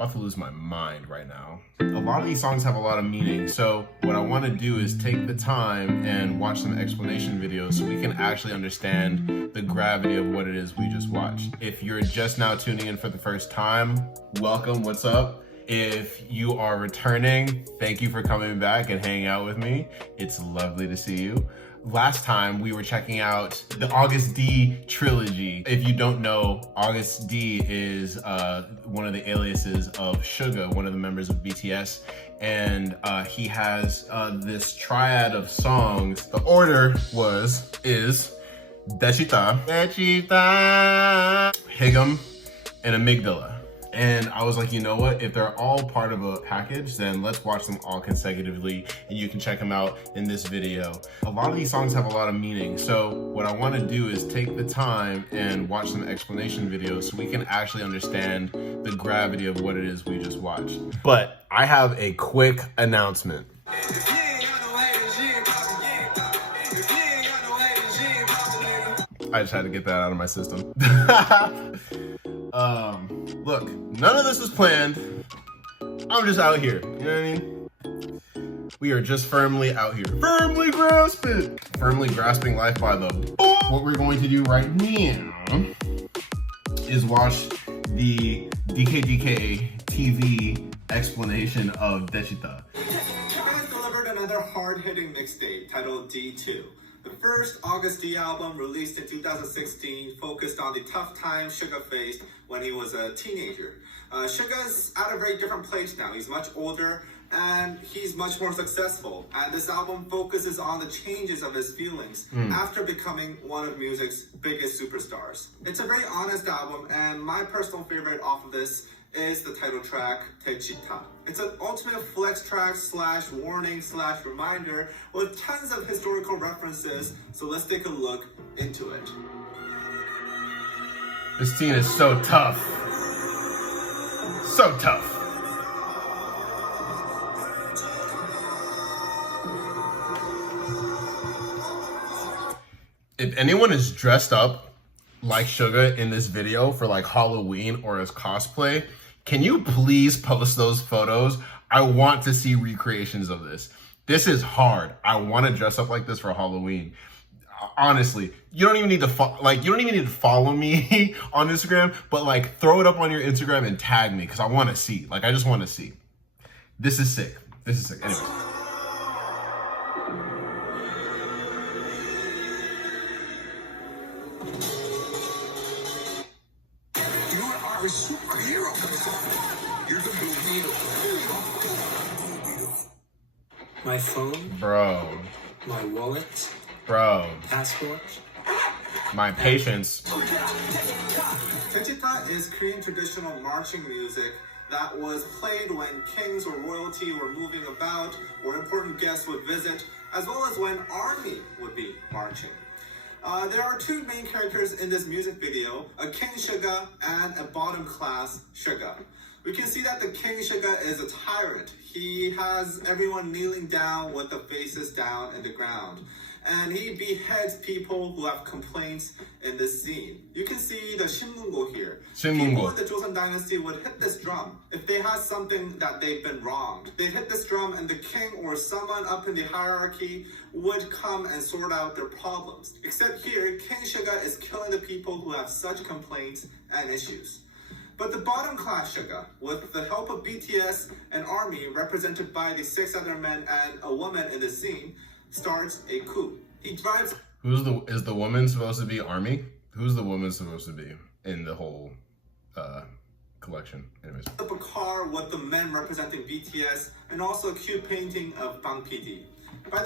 about to lose my mind right now. A lot of these songs have a lot of meaning, so what I want to do is take the time and watch some explanation videos so we can actually understand the gravity of what it is we just watched. If you're just now tuning in for the first time, welcome, what's up? If you are returning, thank you for coming back and hanging out with me. It's lovely to see you. Last time we were checking out the August D trilogy. If you don't know, August D is one of the aliases of Suga, one of the members of BTS. And he has this triad of songs. The order is Daechwita, Haegum, and Amygdala. And I was like, you know what? If they're all part of a package, then let's watch them all consecutively, and you can check them out in this video. A lot of these songs have a lot of meaning, so what I want to do is take the time and watch some explanation videos so we can actually understand the gravity of what it is we just watched. But I have a quick announcement. I just had to get that out of my system. Look, none of this was planned. I'm just out here, you know what I mean? We are just firmly out here. Firmly grasping life by the balls. What we're going to do right now is watch the DKDK TV explanation of Daechwita. Suga delivered another hard-hitting mixtape titled D2. The first August D album, released in 2016, focused on the tough times Suga faced when he was a teenager. Suga's at a very different place now. He's much older and he's much more successful. And this album focuses on the changes of his feelings after becoming one of music's biggest superstars. It's a very honest album, and my personal favorite off of this is the title track, Daechwita. It's an ultimate flex track / warning / reminder with tons of historical references, so let's take a look into it. This teen is so tough. So tough. If anyone is dressed up like Suga in this video for like Halloween or as cosplay, can you please post those photos? I want to see recreations of this. This is hard. I want to dress up like this for Halloween. Honestly, you don't even need to follow me on Instagram, but like throw it up on your Instagram and tag me because I want to see. Like, I just want to see. This is sick. This is sick. Anyways. A superhero. You're the movie. My phone. Bro. My wallet. Bro. Passport. My patience. Daechwita is Korean traditional marching music that was played when kings or royalty were moving about or important guests would visit, as well as when army would be marching. There are two main characters in this music video, a King Suga and a bottom class Suga. We can see that the King Suga is a tyrant. He has everyone kneeling down with the faces down in the ground. And he beheads people who have complaints in this scene. You can see the Shinmungo here. People in the Joseon dynasty would hit this drum if they had something that they've been wronged. They'd hit this drum and the king or someone up in the hierarchy would come and sort out their problems. Except here, King Suga is killing the people who have such complaints and issues. But the bottom class Suga, with the help of BTS and army represented by the 6 other men and a woman in the scene, starts a coup. He drives... Is the woman supposed to be army? Who's the woman supposed to be in the whole collection? Anyways. Up a car with the men representing BTS and also a cute painting of Bang PD. By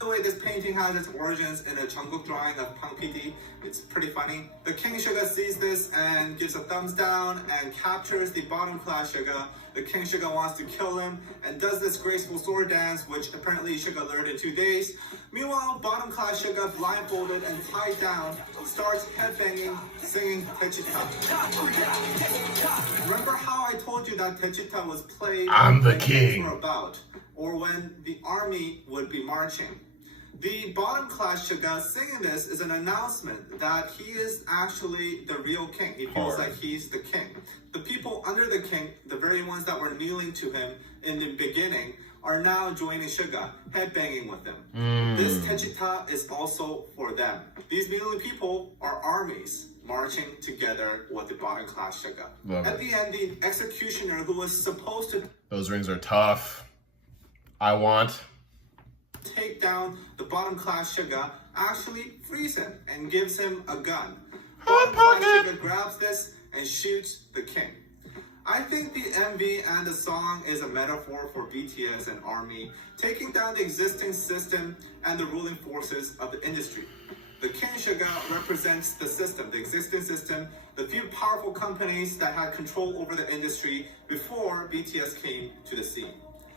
the way, this painting has its origins in a Jungkook drawing of Bang PD. It's pretty funny. The King Suga sees this and gives a thumbs down and captures the bottom class Suga. The King Suga wants to kill him and does this graceful sword dance, which apparently Suga learned in 2 days. Meanwhile, bottom class Suga, blindfolded and tied down, starts headbanging, singing Daechwita. Remember how I told you that Daechwita was played I'm the when king were about, or when the army would be marching? The bottom class Suga singing this is an announcement that he is actually the real king. He feels like he's the king. The people under the king, the very ones that were kneeling to him in the beginning, are now joining Suga, headbanging with him. This Daechwita is also for them. These kneeling people are armies marching together with the bottom class Suga. At the end, the executioner who was supposed to Those rings are tough. I want. take down the bottom class Suga actually frees him and gives him a gun. Bottom class Suga grabs this and shoots the king. I think the MV and the song is a metaphor for BTS and ARMY taking down the existing system and the ruling forces of the industry. The King Suga represents the system, the existing system, the few powerful companies that had control over the industry before BTS came to the scene.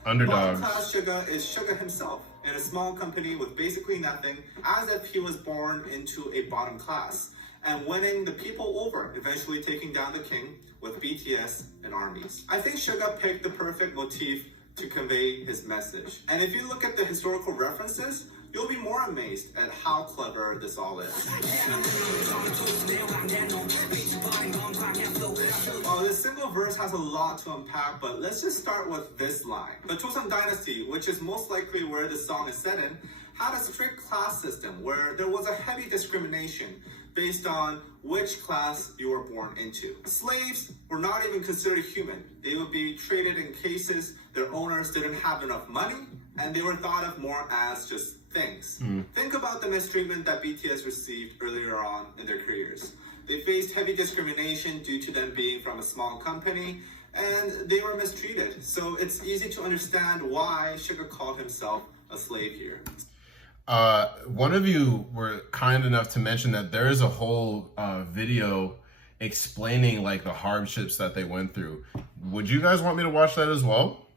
Underdogs. Bottom class Suga is Suga himself in a small company with basically nothing, as if he was born into a bottom class, and winning the people over, eventually taking down the king with BTS and armies. I think Suga picked the perfect motif to convey his message. And if you look at the historical references, you'll be more amazed at how clever this all is. This single verse has a lot to unpack, but let's just start with this line. The Joseon Dynasty, which is most likely where the song is set in, had a strict class system where there was a heavy discrimination based on which class you were born into. Slaves were not even considered human. They would be traded in cases their owners didn't have enough money, and they were thought of more as just things. Think about the mistreatment that BTS received earlier on in their careers. They faced heavy discrimination due to them being from a small company, and they were mistreated. So it's easy to understand why Suga called himself a slave here. One of you were kind enough to mention that there is a whole video explaining like the hardships that they went through. Would you guys want me to watch that as well?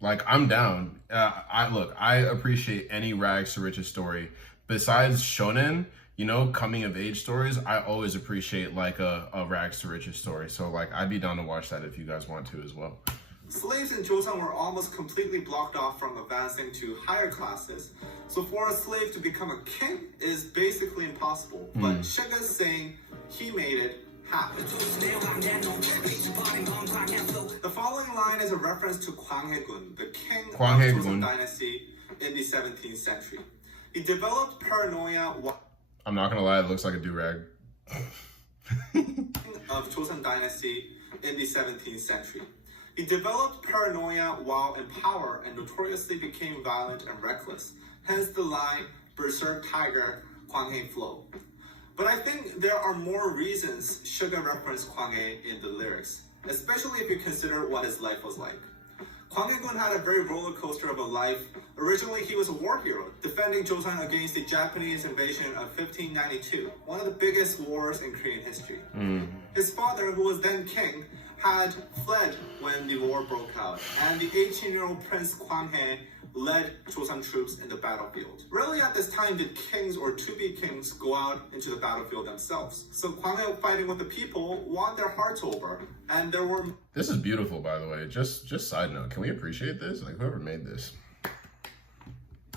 Like, I'm down. I appreciate any rags to riches story. Besides shonen, you know, coming of age stories, I always appreciate like a rags to riches story. So like, I'd be down to watch that if you guys want to as well. Slaves in Joseon were almost completely blocked off from advancing to higher classes. So for a slave to become a king is basically impossible. But Suga's saying he made it happen. The following line is a reference to Haegum, the king of Joseon Dynasty in the 17th century. He developed paranoia. I'm not gonna lie, it looks like a do-rag. Of Joseon Dynasty in the 17th century. He developed paranoia while in power and notoriously became violent and reckless. Hence the line, Berserk Tiger, Hwang-hae flow. But I think there are more reasons Suga referenced Hwang-hae in the lyrics, especially if you consider what his life was like. Hwang-hae-gun had a very roller coaster of a life. Originally, he was a war hero, defending Joseon against the Japanese invasion of 1592, one of the biggest wars in Korean history. His father, who was then king, had fled when the war broke out, and the 18-year-old Prince Hwang-hae led Joseon troops in the battlefield. Rarely at this time did kings or to-be kings go out into the battlefield themselves. So Hwang-hae fighting with the people won their hearts over, and there were... This is beautiful, by the way. Just side note, can we appreciate this? Like, whoever made this.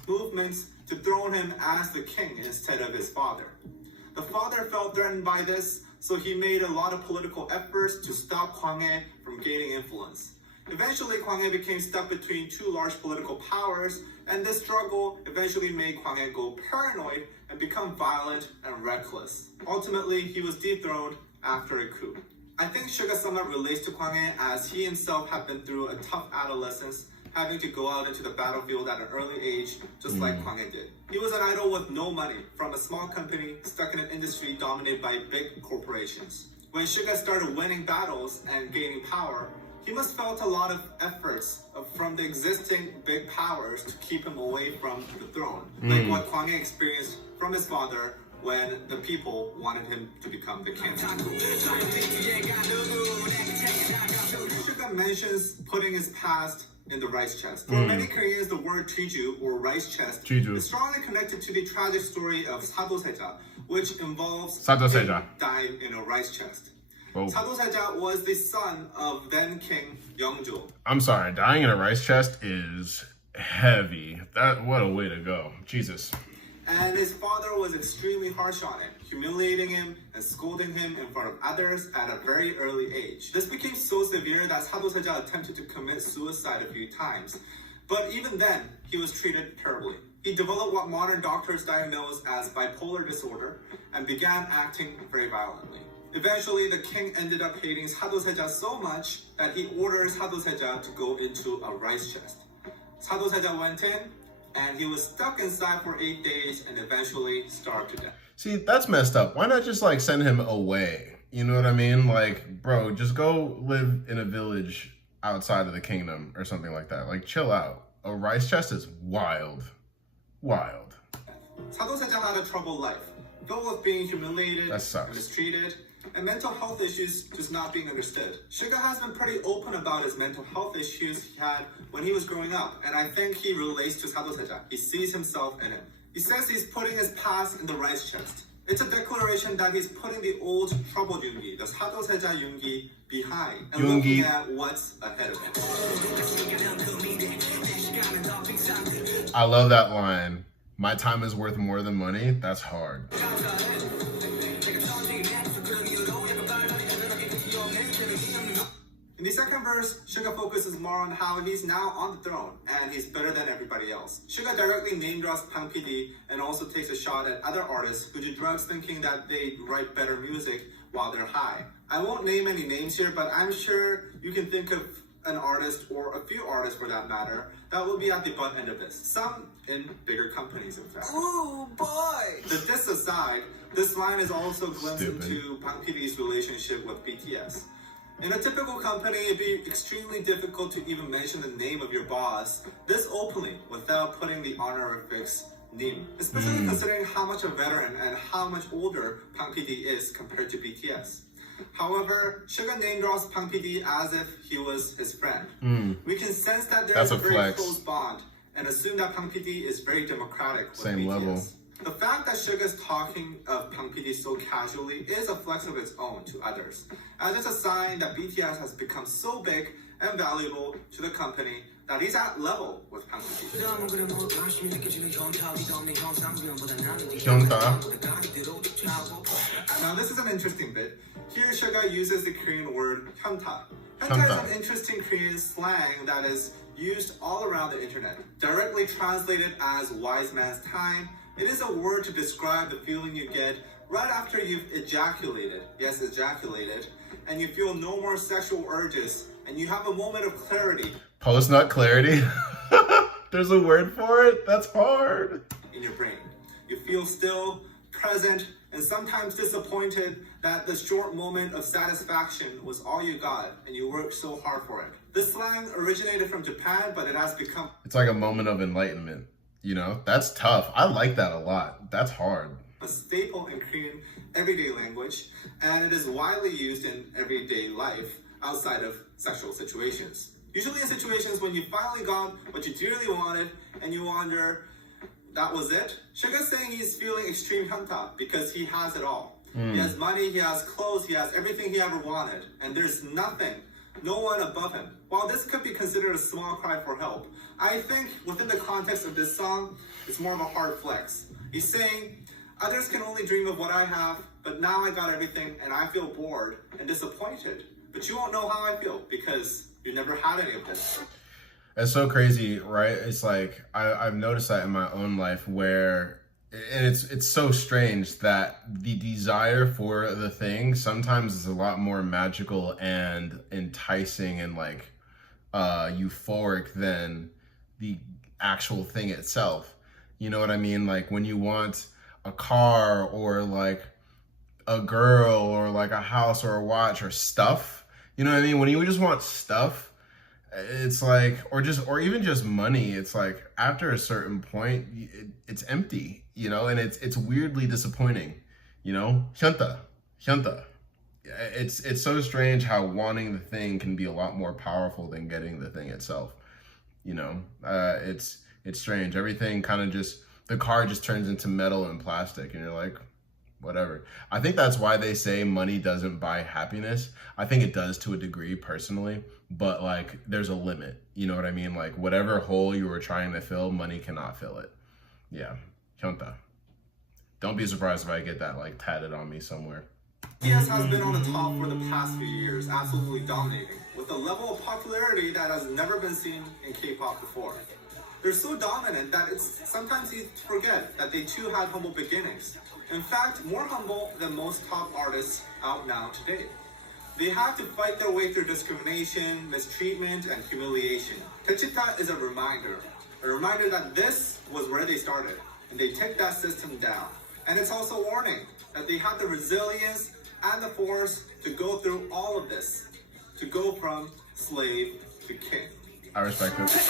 Movements to throne him as the king instead of his father. The father felt threatened by this, so he made a lot of political efforts to stop Hwang-hae from gaining influence. Eventually, Hwang-hae became stuck between two large political powers, and this struggle eventually made Hwang-hae go paranoid and become violent and reckless. Ultimately, he was dethroned after a coup. I think Suga somewhat relates to Hwang-hae as he himself had been through a tough adolescence, having to go out into the battlefield at an early age, just like Hwang-hae did. He was an idol with no money, from a small company stuck in an industry dominated by big corporations. When Suga started winning battles and gaining power, he must felt a lot of efforts from the existing big powers to keep him away from the throne, like what Hwang-hae experienced from his father when the people wanted him to become the king. Suga mentions putting his past in the rice chest. For many Koreans, the word Chiju or rice chest is strongly connected to the tragic story of Sadoseja, which involves him dying in a rice chest. Sadoseja was the son of then King Yeongjo. I'm sorry, dying in a rice chest is heavy. What a way to go. Jesus. And his father was extremely harsh on him, humiliating him and scolding him in front of others at a very early age. This became so severe that Sadoseja attempted to commit suicide a few times. But even then, he was treated terribly. He developed what modern doctors diagnose as bipolar disorder and began acting very violently. Eventually, the king ended up hating Sadoseja so much that he orders Sadoseja to go into a rice chest. Sadoseja went in, and he was stuck inside for 8 days and eventually starved to death. See, that's messed up. Why not just like send him away? You know what I mean? Like, bro, just go live in a village outside of the kingdom or something like that. Like, chill out. A rice chest is wild. Wild. Sadoseja had a troubled life, filled with being humiliated and mistreated, and mental health issues just not being understood. Suga has been pretty open about his mental health issues he had when he was growing up, and I think he relates to Sadoseja. He sees himself in him. He says he's putting his past in the rice chest. It's a declaration that he's putting the old troubled Yoongi, the Sadoseja Yoongi, behind and looking at what's ahead of him. I love that line. My time is worth more than money. That's hard. In the second verse, Suga focuses more on how he's now on the throne and he's better than everybody else. Suga directly name drops Bang PD and also takes a shot at other artists who do drugs thinking that they write better music while they're high. I won't name any names here, but I'm sure you can think of an artist or a few artists for that matter that will be at the butt end of this. Some in bigger companies, in fact. Ooh, boy! But this aside, this line is also glimpsed into Bang PD's relationship with BTS. In a typical company, it'd be extremely difficult to even mention the name of your boss this openly without putting the honorifics Nim, especially considering how much a veteran and how much older Bang PD is compared to BTS. However, Suga name drops Bang PD as if he was his friend. We can sense that there's a very close bond and assume that Bang PD is very democratic with Same BTS. level. The fact that Suga's talking of Bang PD so casually is a flex of its own to others, as it's a sign that BTS has become so big and valuable to the company that he's at level with Bang PD. Now this is an interesting bit. Here Suga uses the Korean word hyunta. Hyunta is an interesting Korean slang that is used all around the internet. Directly translated as wise man's time, it is a word to describe the feeling you get right after you've ejaculated, yes, ejaculated, and you feel no more sexual urges, and you have a moment of clarity. Post-nut clarity? There's a word for it? That's hard. In your brain. You feel still, present, and sometimes disappointed that the short moment of satisfaction was all you got, and you worked so hard for it. This slang originated from Japan, but it has become... It's like a moment of enlightenment. You know, that's tough. I like that a lot. That's hard. A staple in Korean everyday language, and it is widely used in everyday life outside of sexual situations. Usually in situations when you finally got what you dearly wanted and you wonder, that was it? Suga's saying he's feeling extreme hyunta because he has it all. He has money, he has clothes, he has everything he ever wanted, and there's nothing, no one above him. While this could be considered a small cry for help, I think within the context of this song, it's more of a hard flex. He's saying, others can only dream of what I have, but now I got everything and I feel bored and disappointed. But you won't know how I feel because you never had any of this. It's so crazy, right? It's like, I've noticed that in my own life where, and it's so strange that the desire for the thing sometimes is a lot more magical and enticing and like euphoric than the actual thing itself. You know what I mean? Like when you want a car or like a girl or like a house or a watch or stuff, you know what I mean? When you just want stuff, it's like, or even just money, it's like after a certain point, it's empty, you know, and it's weirdly disappointing, you know? Hyunta. It's so strange how wanting the thing can be a lot more powerful than getting the thing itself. You know, it's strange. Everything kind of just, the car just turns into metal and plastic and you're like, whatever. I think that's why they say money doesn't buy happiness. I think it does to a degree personally, but like there's a limit. You know what I mean? Like whatever hole you were trying to fill, money cannot fill it. Yeah, hyunta. Don't be surprised if I get that like tatted on me somewhere. BTS has been on the top for the past few years, absolutely dominating, with a level of popularity that has never been seen in K-pop before. They're so dominant that it's sometimes easy to forget that they too had humble beginnings. In fact, more humble than most top artists out now today. They have to fight their way through discrimination, mistreatment, and humiliation. Daechwita is a reminder that this was where they started, and they took that system down. And it's also a warning that they have the resilience and the force to go through all of this, to go from slave to king. I respect it. If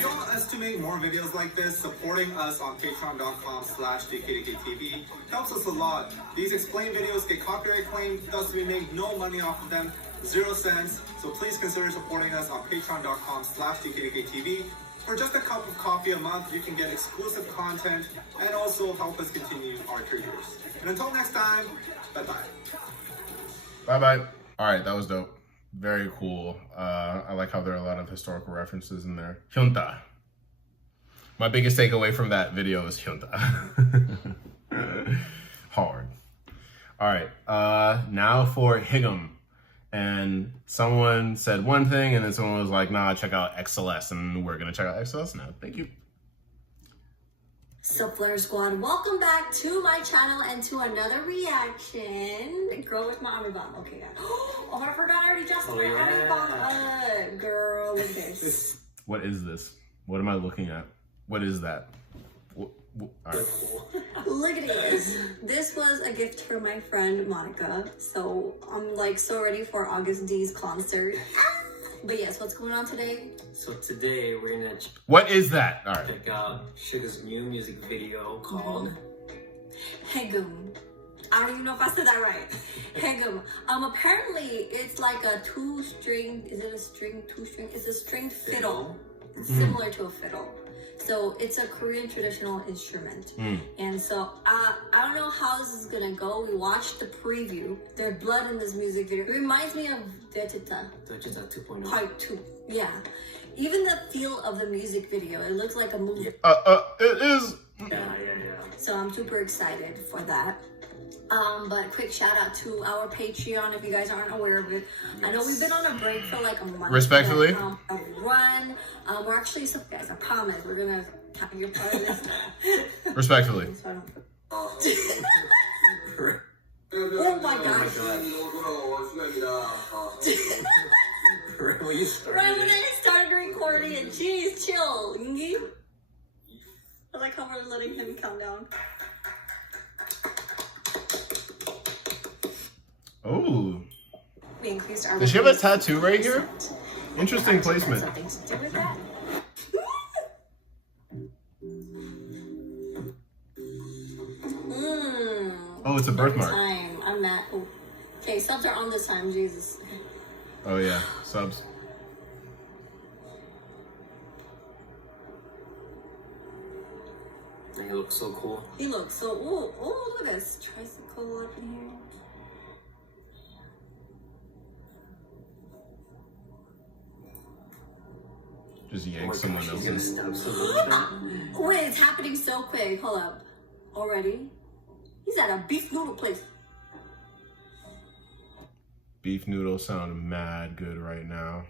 you want us to make more videos like this, supporting us on patreon.com/DKDKTV helps us a lot. These explain videos get copyright claimed, thus we make no money off of them, 0 cents. So please consider supporting us on patreon.com/DKDKTV. For just a cup of coffee a month, you can get exclusive content and also help us continue our careers. And until next time, bye-bye. Bye-bye. All right, that was dope. Very cool. I like how there are a lot of historical references in there. Hyunta. My biggest takeaway from that video is Hyunta. Hard. All right, now for Haegum. And someone said one thing, and then someone was like, nah, check out XLS, and we're gonna check out XLS now. Thank you. Sup, Flare Squad, welcome back to my channel and to another reaction. Girl with my army bomb. Okay, yeah. Oh, I forgot I already adjusted my army bomb. Girl, look at this. What is this? What am I looking at? What is that? All right. Look at this. This was a gift from my friend Monica. So I'm like so ready for August D's concert. But yes, what's going on today? So today we're gonna What is that? All right. check out Suga's new music video called Haegum. I don't even know if I said that right. Haegum. Apparently it's like a two-string. Is it a string? Two-string? It's a stringed fiddle. It's similar to a fiddle. So it's a Korean traditional instrument. And so I don't know how this is gonna go. We watched the preview. There's blood in this music video. It reminds me of Daechwita Daechwita 2.0. Part 2. Yeah. Even the feel of the music video, it looks like a movie. It is. Yeah. So I'm super excited for that. But quick shout out to our Patreon if you guys aren't aware of it. I know we've been on a break for like a month. Respectfully. But, a run. We're actually, so guys, I promise we're gonna you're part of this. Respectfully. Oh my gosh. Right when you started. Right when I started recording it, jeez, chill. I like how we're letting him count down. Oh. We increased our. Does she have a tattoo right here? Interesting placement. Something to do with that. Oh, it's a birthmark. Time. I'm at. Oh. Okay, subs are on this time. Jesus. Oh yeah, subs. He looks so cool. He looks so. Oh, look at this tricycle up in here. Just yank someone She's else's. gonna stab someone. Wait, it's happening so quick. Hold up. Already? He's at a beef noodle place. Beef noodles sound mad good right now.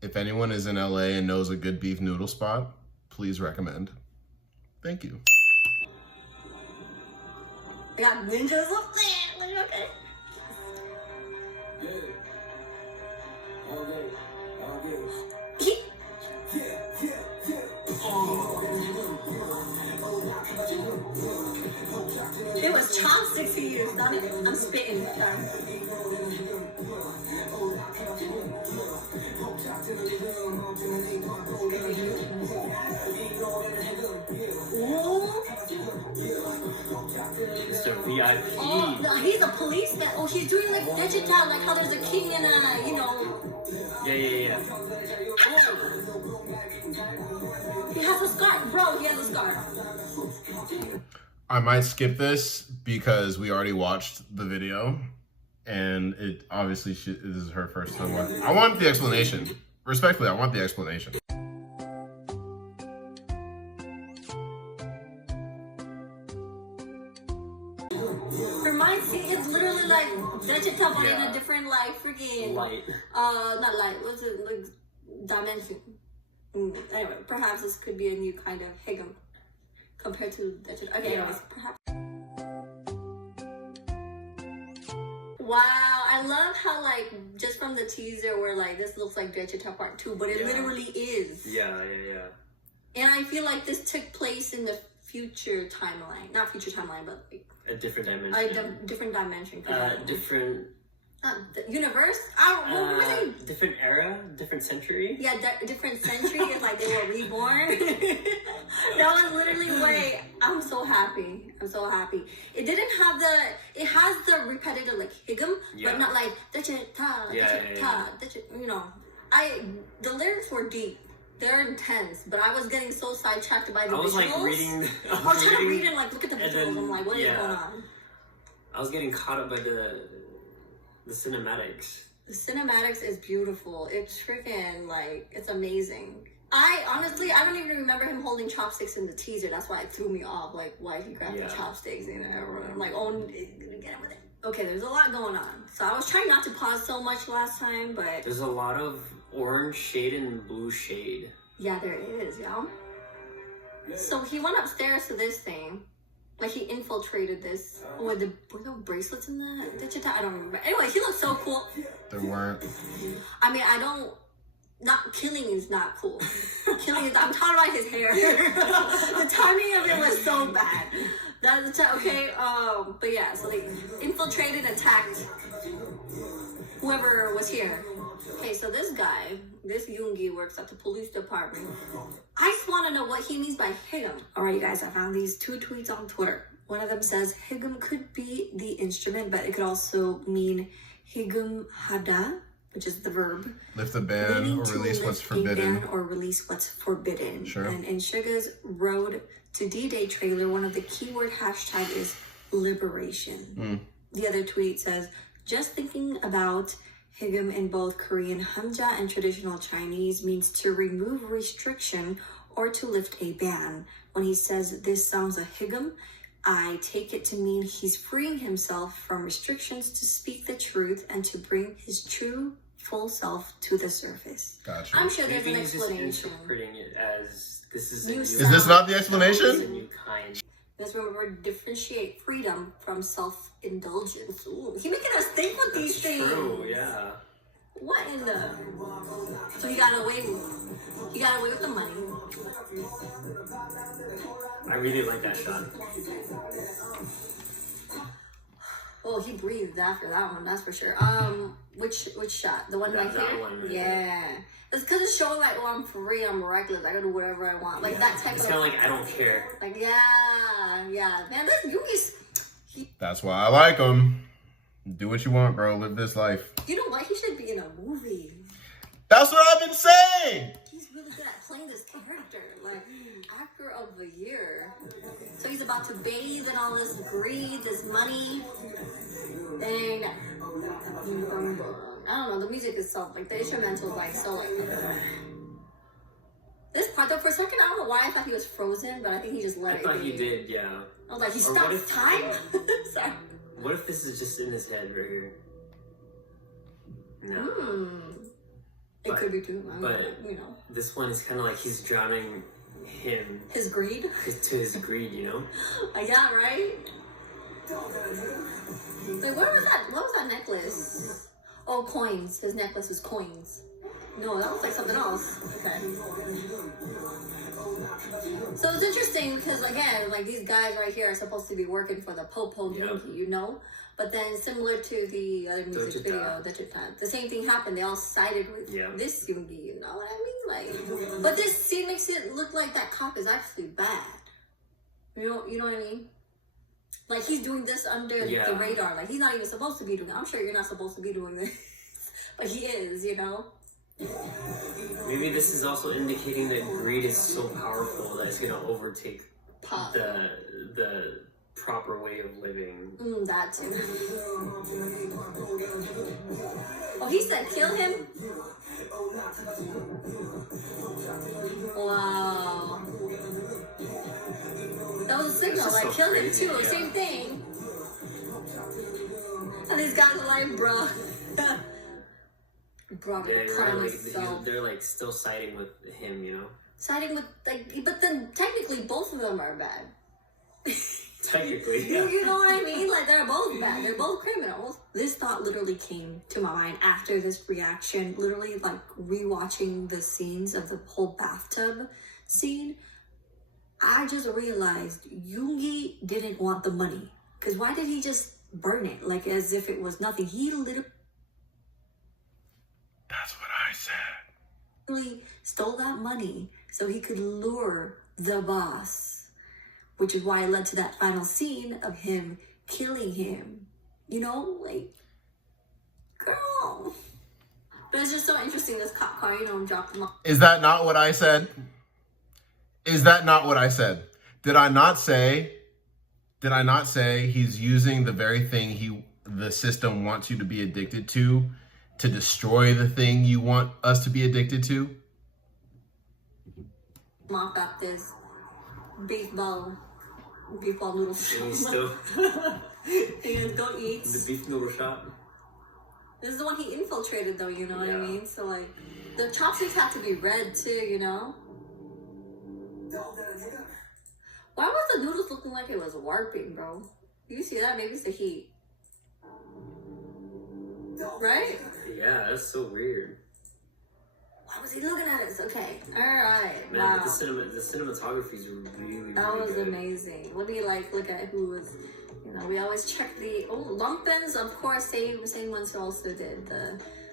If anyone is in LA and knows a good beef noodle spot, please recommend. Thank you. I got ninjas up there. Okay. It was chopsticks he used, not it. I'm spitting. Mr. VIP. Oh, no, he's a policeman. Oh, he's doing like digital, like how there's a king and a, you know. Yeah. He has a scarf, bro. He has a scarf. I might skip this because we already watched the video, and it obviously this is her first time watching. I want the explanation. Respectfully, I want the explanation. or in Yeah. a different like freaking Light. not light. What's it like? Dimension. Anyway, perhaps this could be a new kind of Haegum compared to Daechwita. Okay, Yeah. anyways, perhaps. Wow, I love how like just from the teaser we're like this looks like Daechwita Part 2, but it Yeah. literally is. Yeah. And I feel like this took place in the future timeline. Not future timeline, but like A different dimension. a different dimension. Different. The universe? I don't know. What was it? Different era, different century. Yeah, different century. It's like they were reborn. That was literally way. I'm so happy. I'm so happy. It didn't have the. It has the repetitive like Haegum, Yeah. but not like Daechwita, you know. The lyrics were deep. They're intense, but I was getting so sidetracked by the I was visuals. like reading. I was trying to read and like look at the and visuals. then, I'm like, what is yeah. going on? I was getting caught up by the cinematics. The cinematics is beautiful. It's freaking like it's amazing. I honestly I don't even remember him holding chopsticks in the teaser. That's why it threw me off. Like why he grabbed the chopsticks and I'm like, oh, get him with it. Okay, there's a lot going on. So I was trying not to pause so much last time, but There's a lot of orange shade and blue shade. yeah, there is, yeah. So he went upstairs to this thing. Like he infiltrated this. Oh, were there bracelets in that? I don't remember. Anyway, he looked so cool. There weren't. I mean, not killing is not cool. Killing is. I'm talking about his hair. The timing of it was so bad. That's okay. But yeah, so they infiltrated, attacked whoever was here. Okay, so this guy, this Yoongi works at the police department. I just want to know what he means by Haegum. Alright, you guys, I found these 2 tweets on Twitter. One of them says Haegum could be the instrument, but it could also mean Haegum hada, which is the verb. Lift the ban Meaning or to release what's lift a forbidden. ban or release what's forbidden. Sure. And in Suga's Road to D-Day trailer, one of the keyword hashtag is liberation. The other tweet says, just thinking about Haegum in both Korean Hanja and traditional Chinese means to remove restriction or to lift a ban. When he says this sounds a Haegum, I take it to mean he's freeing himself from restrictions to speak the truth and to bring his true full self to the surface. Gotcha. I'm sure there's Maybe an he's just explanation. interpreting it as this is a New new. Is this not the This is a explanation? new kind. Let's remember, differentiate freedom from self-indulgence. Ooh, he making us think with these things. True, yeah. What in the? So he got away with the money. I really like that shot. Oh, he breathed after that one, that's for sure. Which shot? The one right That here? one right Yeah. It's because it's showing like, oh, I'm free, I'm reckless, I can do whatever I want. Like that type It's of. kind of like I don't care. Like yeah. Man, this Yuki's. That's why I like him. Do what you want, bro. Live this life. You know what? He should be in a movie. That's what I've been saying. He's really good at playing this character. Like, actor of the year. So he's about to bathe in all this greed, this money. And I don't know, the music is so, like, the instrumental is like so, like, this part, though, for a second, I don't know why I thought he was frozen, but I think he just let I it thought be. he did, yeah. I was like, he Or what stopped if- time? Sorry. What if this is just in his head right here? No. It But- could be too. I mean, but- you know. This one is kind of like he's drowning him His greed? to his greed, you know? Yeah, right? Wait, what was that? What was that necklace? Oh, coins. His necklace was coins. No, that was like something else. Okay. So it's interesting because, again, like these guys right here are supposed to be working for the Popo Yoongi, you know? But then, similar to the other music Daechwita. video, the same thing happened. They all sided with this Yoongi, you know what I mean? Like, but this scene makes it look like that cop is actually bad. You know what I mean? Like he's doing this under the radar. Like he's not even supposed to be doing it. I'm sure you're not supposed to be doing this, but he is. You know. Maybe this is also indicating that greed is so powerful that it's gonna overtake Pop. the proper way of living. That too. Oh, he said kill him. Wow. That was a signal. This is Like so kill him crazy, too. yeah. Same thing. And this guy's like, bruh. Bro, Yeah, they're like still siding with him, you know? Siding with, like, but then technically both of them are bad. Technically, yeah. You know what I mean? Like, they're both bad. They're both criminals. This thought literally came to my mind after this reaction. Literally, like, rewatching the scenes of the whole bathtub scene. I just realized Yoongi didn't want the money. Because why did he just burn it? Like, as if it was nothing. He literally... That's what I said. Stole that money so he could lure the boss. Which is why it led to that final scene of him killing him. You know, like, girl. But it's just so interesting, this cop car, you know, dropped him off. Is that not what I said? Is that not what I said? Did I not say he's using the very thing the system wants you to be addicted to destroy the thing you want us to be addicted to? Mop got this beef ball noodle shop. And he's still He just go eat. the beef noodle shop. This is the one he infiltrated, though, you know what I mean? So, like, the chopsticks have to be red, too, you know? Why was the noodles looking like it was warping, bro? You see that? Maybe it's the heat. Right? Yeah, that's so weird. Why was he looking at us? Okay, alright. Man, Wow. but the cinematography is really That was good. amazing. Let me, like, look at who was... You know, we always check the... Oh, Lumpins, of course, same ones who also did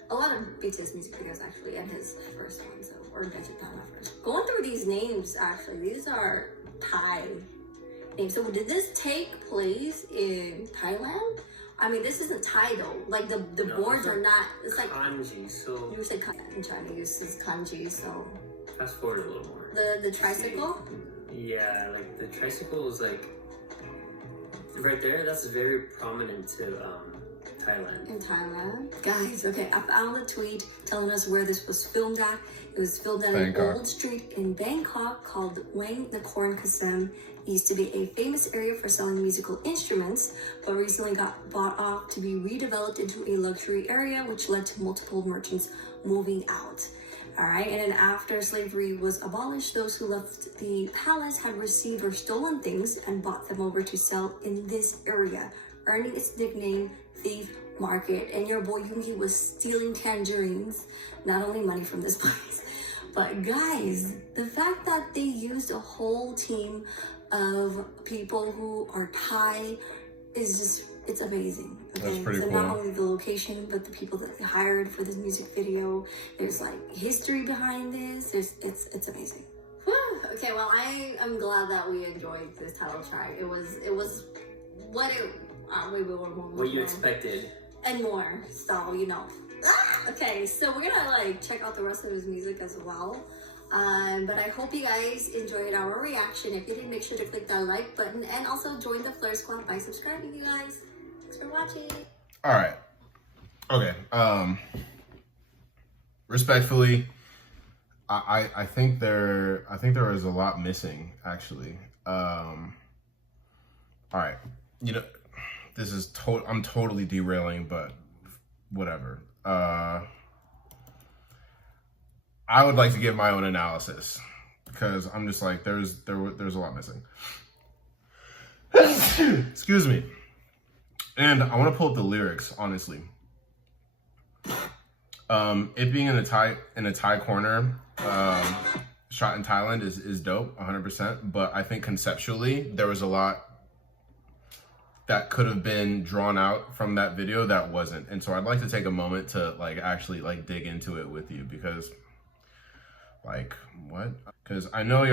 a lot of BTS music videos, actually, and his first one, so... Or Daechwita first. Going through these names, actually, these are Thai names. So did this take place in Thailand? I mean, this isn't Thai, though. Like, the boards are not... It's like... Kanji, so... You said I'm trying to use this kanji, so... Fast forward a little more. The tricycle? Yeah, like, the tricycle is, like... Right there, that's very prominent to, Thailand. In Thailand. Guys, okay, I found the tweet telling us where this was filmed at. It was filmed at an old street in Bangkok called Wang Nakorn Kasem. It used to be a famous area for selling musical instruments, but recently got bought off to be redeveloped into a luxury area, which led to multiple merchants moving out. All right, and then after slavery was abolished, those who left the palace had received or stolen things and bought them over to sell in this area, earning its nickname Thief Market. And your boy Yoongi was stealing tangerines, not only money from this place, but guys, the fact that they used a whole team of people who are Thai is just, it's amazing. Okay? That's pretty so cool. Not only the location, but the people that they hired for this music video. There's like history behind this. It's amazing. Whew. Okay, well, I am glad that we enjoyed this title track. It was what it What you expected. and more. So, you know. Okay, so we're gonna like check out the rest of his music as well. But I hope you guys enjoyed our reaction. If you did, make sure to click that like button and also join the Flare Squad by subscribing, you guys. Thanks for watching. All right. Okay. Respectfully, I think there is a lot missing, actually. All right. You know, this is I'm totally derailing, but whatever. I would like to give my own analysis because I'm just like there's a lot missing. Excuse me. And I want to pull up the lyrics, honestly. It being in a Thai corner, shot in Thailand is dope, 100%. But I think conceptually there was a lot that could have been drawn out from that video that wasn't. And so I'd like to take a moment to like actually like dig into it with you because like what? Because I know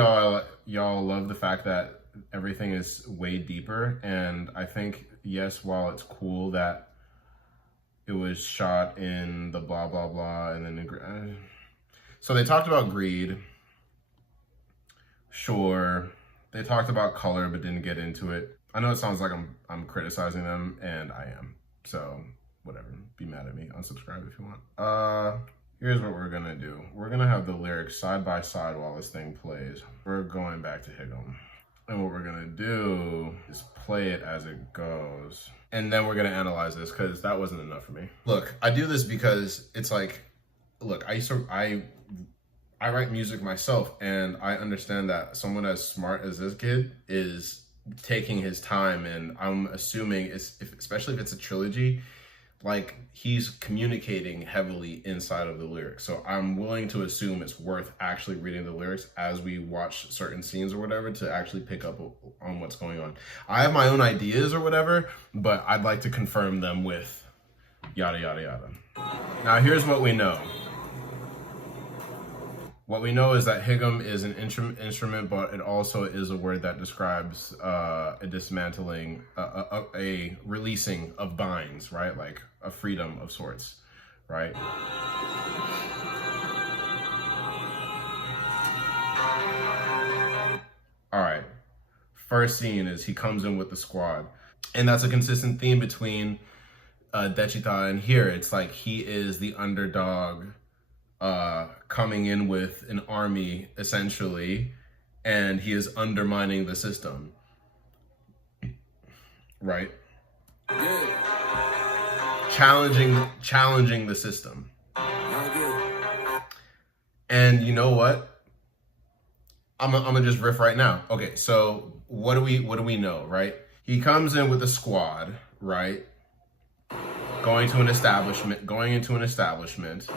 y'all love the fact that everything is way deeper, and I think yes, while it's cool that it was shot in the blah blah blah, and then so they talked about greed. Sure, they talked about color, but didn't get into it. I know it sounds like I'm criticizing them, and I am. So whatever, be mad at me, unsubscribe if you want. Here's what we're gonna do. We're gonna have the lyrics side by side while this thing plays. We're going back to Haegum. And what we're gonna do is play it as it goes. And then we're gonna analyze this because that wasn't enough for me. Look, I do this because it's like, look, I write music myself, and I understand that someone as smart as this kid is taking his time, and I'm assuming especially if it's a trilogy, like he's communicating heavily inside of the lyrics. So I'm willing to assume it's worth actually reading the lyrics as we watch certain scenes or whatever to actually pick up on what's going on. I have my own ideas or whatever, but I'd like to confirm them with yada, yada, yada. Now here's what we know. What we know is that Haegum is an instrument, but it also is a word that describes a dismantling, a releasing of binds, right? Like a freedom of sorts, right? All right. First scene is he comes in with the squad. And that's a consistent theme between Daechwita and here. It's like he is the underdog coming in with an army, essentially, and he is undermining the system, right? Challenging the system. And you know what? I'm gonna just riff right now. Okay, so what do we know, right? He comes in with a squad, right? Going into an establishment.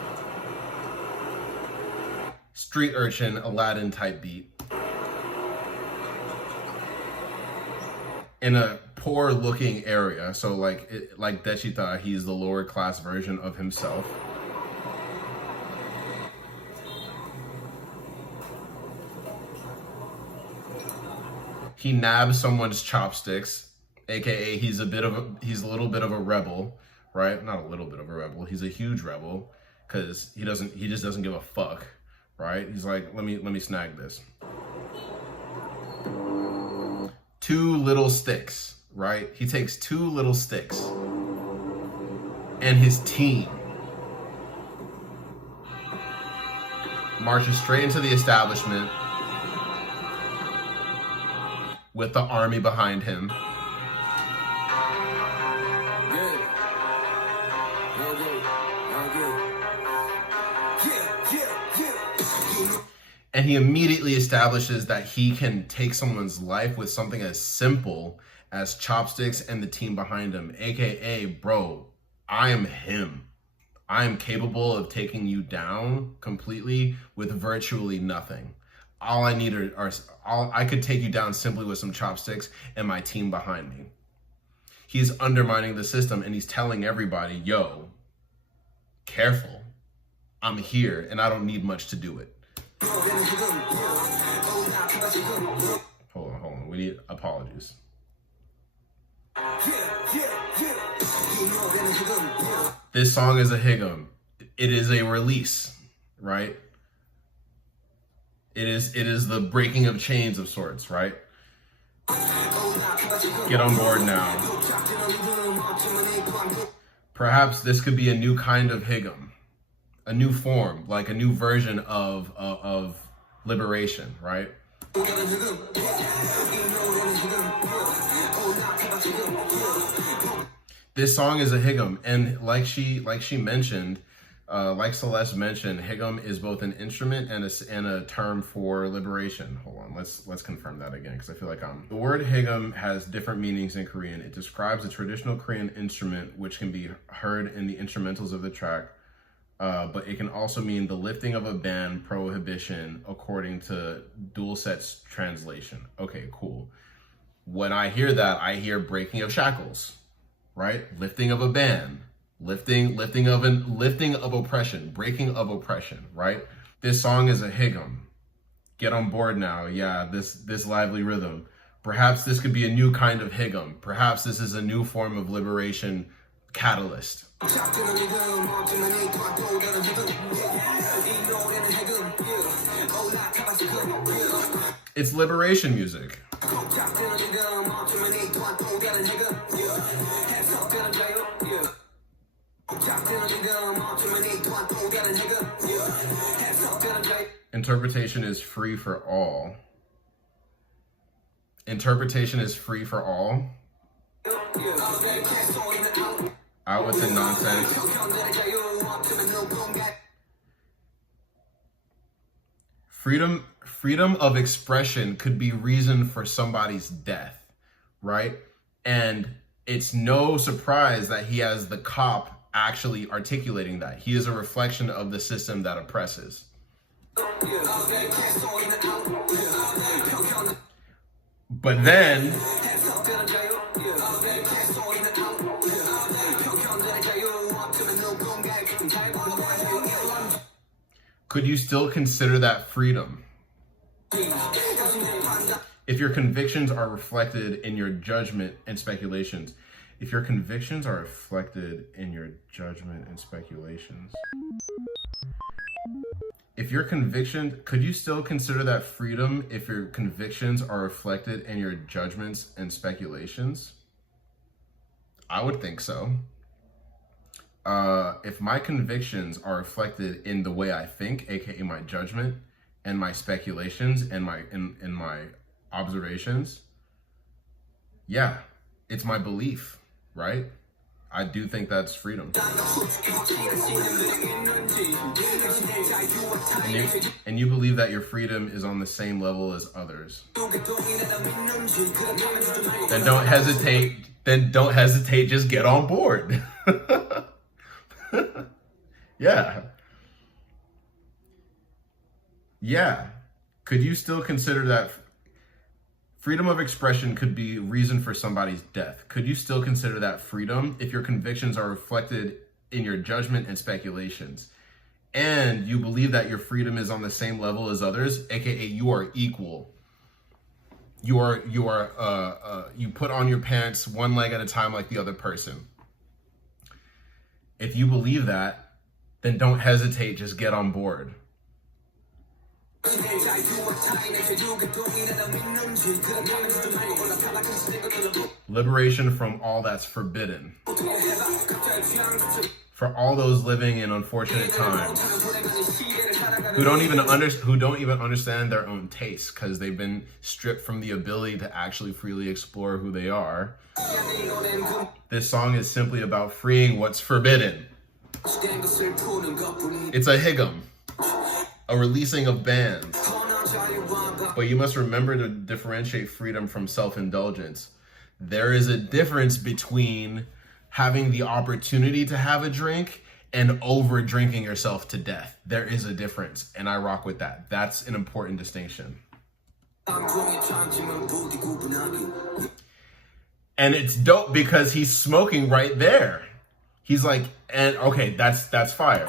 Street urchin, Aladdin type beat. In a poor looking area. So like Daechwita, he's the lower class version of himself. He nabs someone's chopsticks, aka he's a little bit of a rebel, right? Not a little bit of a rebel. He's a huge rebel because he just doesn't give a fuck. Right? He's like, let me snag this. 2 little sticks, right? He takes 2 little sticks and his team marches straight into the establishment with the army behind him. And he immediately establishes that he can take someone's life with something as simple as chopsticks and the team behind him. AKA, bro, I am him. I am capable of taking you down completely with virtually nothing. All I need I could take you down simply with some chopsticks and my team behind me. He's undermining the system and he's telling everybody, yo, careful. I'm here and I don't need much to do it. Hold on. We need apologies. This song is a Haegum. It is a release, right? It is the breaking of chains of sorts, right? Get on board now. Perhaps this could be a new kind of Haegum. A new form, like a new version of liberation, right? This song is a Haegum, and like she mentioned, like Celeste mentioned, Haegum is both an instrument and a term for liberation. Hold on, let's confirm that again because I feel like the word Haegum has different meanings in Korean. It describes a traditional Korean instrument which can be heard in the instrumentals of the track. But it can also mean the lifting of a ban prohibition according to Dulcet's translation. Okay, cool. When I hear that, I hear breaking of shackles, right? Lifting of a ban, lifting of oppression, breaking of oppression, right? This song is a Haegum. Get on board now. Yeah, this lively rhythm. Perhaps this could be a new kind of Haegum. Perhaps this is a new form of liberation catalyst. It's liberation music. Interpretation is free for all. Interpretation is free for all. Out with the nonsense. Freedom of expression could be reason for somebody's death, right? And it's no surprise that he has the cop actually articulating that. He is a reflection of the system that oppresses. But then, could you still consider that freedom? If your convictions are reflected in your judgment and speculations. If your convictions are reflected in your judgment and speculations. If your convictions, could you still consider that freedom if your convictions are reflected in your judgments and speculations? I would think so. If my convictions are reflected in the way I think, aka my judgment, and my speculations and my observations, yeah, it's my belief, right? I do think that's freedom. And you believe that your freedom is on the same level as others. Then don't hesitate, just get on board. Yeah. Yeah. Could you still consider that freedom of expression could be reason for somebody's death? Could you still consider that freedom if your convictions are reflected in your judgment and speculations? And you believe that your freedom is on the same level as others, aka you are equal. You put on your pants one leg at a time like the other person. If you believe that, then don't hesitate, just get on board. Liberation from all that's forbidden. For all those living in unfortunate times who don't even understand their own tastes because they've been stripped from the ability to actually freely explore who they are. This song is simply about freeing what's forbidden. It's a Haegum, a releasing of bans. But you must remember to differentiate freedom from self-indulgence. There is a difference between having the opportunity to have a drink and over drinking yourself to death. There is a difference, and I rock with that. That's an important distinction. And it's dope because he's smoking right there. He's like, and okay, that's fire.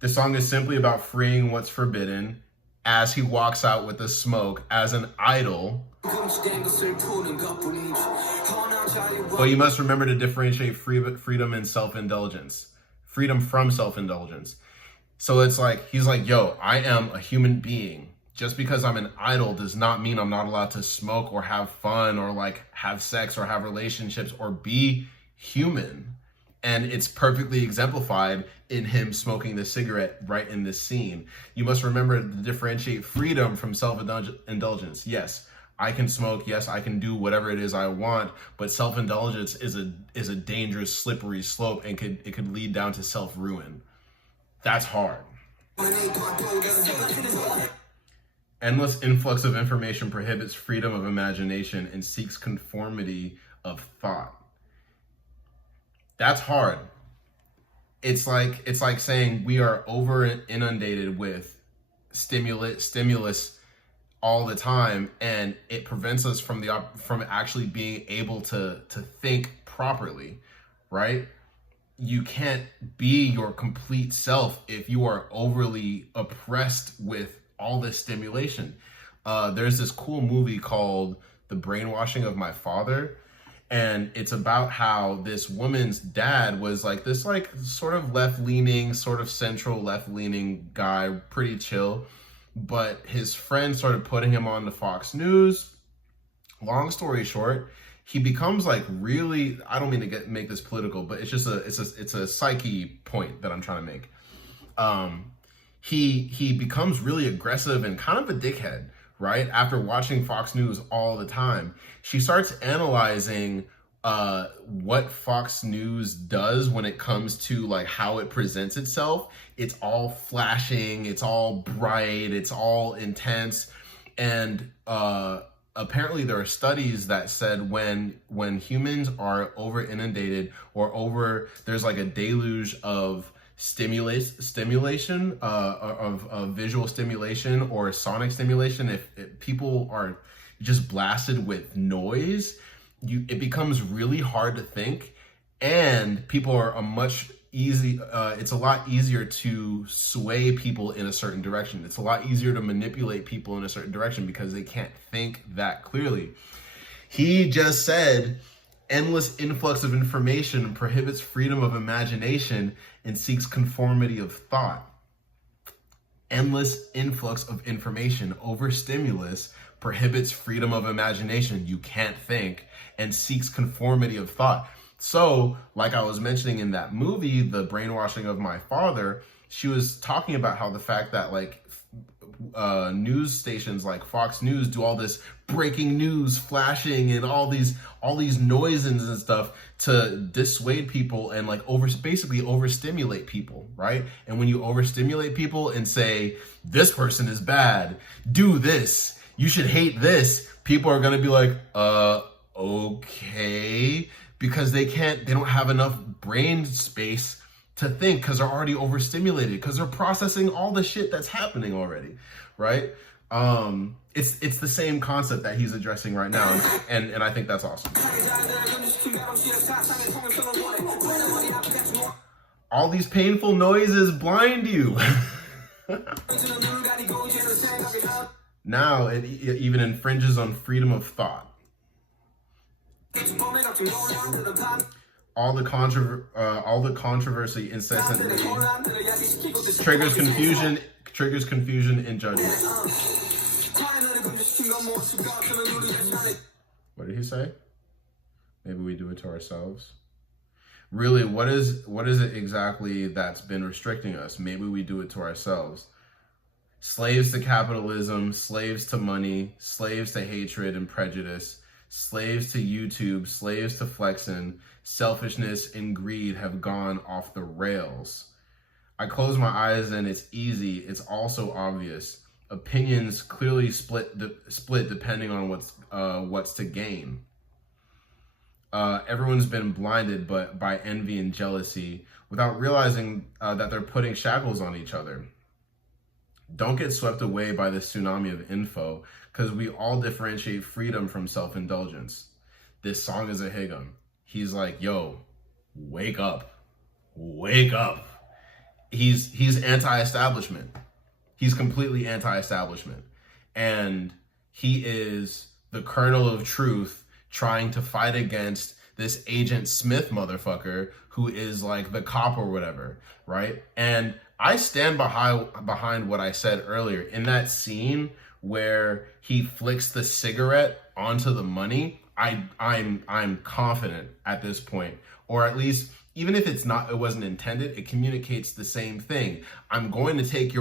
The song is simply about freeing what's forbidden as he walks out with the smoke as an idol. But you must remember to differentiate freedom and self-indulgence. Freedom from self-indulgence. So it's like, he's like, yo, I am a human being. Just because I'm an idol does not mean I'm not allowed to smoke or have fun or like have sex or have relationships or be human. And it's perfectly exemplified in him smoking the cigarette right in this scene. You must remember to differentiate freedom from self-indulgence. Yes, I can smoke. Yes, I can do whatever it is I want. But self-indulgence is a dangerous, slippery slope and it could lead down to self-ruin. That's hard. Endless influx of information prohibits freedom of imagination and seeks conformity of thought. That's hard. It's like saying we are over inundated with stimulus all the time, and it prevents us from actually being able to think properly, right? You can't be your complete self if you are overly oppressed with all this stimulation. There's this cool movie called The Brainwashing of My Father. And it's about how this woman's dad was like this like sort of left-leaning, sort of central left-leaning guy, pretty chill. But his friend started putting him on the Fox News. Long story short, he becomes like really, I don't mean to make this political, but it's just it's a psyche point that I'm trying to make. he becomes really aggressive and kind of a dickhead, right? After watching Fox News all the time, she starts analyzing what Fox News does when it comes to like how it presents itself. It's all flashing, it's all bright, it's all intense. And apparently there are studies that said when humans are over inundated or there's like a deluge of stimulation, of visual stimulation or sonic stimulation, if people are just blasted with noise, it becomes really hard to think, and people are it's a lot easier to sway people in a certain direction. It's a lot easier to manipulate people in a certain direction because they can't think that clearly. He just said, endless influx of information prohibits freedom of imagination and seeks conformity of thought. Endless influx of information over stimulus prohibits freedom of imagination. You can't think, and seeks conformity of thought. So, like I was mentioning in that movie, The Brainwashing of My Father, she was talking about how the fact that like news stations like Fox News do all this breaking news flashing and all these noises and stuff to dissuade people and like basically overstimulate people, right? And when you overstimulate people and say, this person is bad, do this, you should hate this, people are gonna be like, okay, because they don't have enough brain space to think because they're already overstimulated, because they're processing all the shit that's happening already, right? It's the same concept that he's addressing right now, and I think that's awesome. All these painful noises blind you. Now it even infringes on freedom of thought. All the controversy incessantly triggers confusion in judgment. What did he say? Maybe we do it to ourselves. Really, what is it exactly that's been restricting us? Maybe we do it to ourselves. Slaves to capitalism, slaves to money, slaves to hatred and prejudice, slaves to YouTube, slaves to flexing, selfishness and greed have gone off the rails. I close my eyes and it's easy. It's also obvious. Opinions clearly split depending on what's to gain. Everyone's been blinded by envy and jealousy without realizing that they're putting shackles on each other. Don't get swept away by the tsunami of info, because we all differentiate freedom from self-indulgence. This song is a Haegum. He's like, yo, wake up. Wake up. He's anti-establishment. He's completely anti-establishment. And he is the kernel of truth trying to fight against this Agent Smith motherfucker who is like the cop or whatever, right? And I stand behind what I said earlier. In that scene where he flicks the cigarette onto the money, I'm confident at this point, or at least even if it wasn't intended, it communicates the same thing. I'm going to take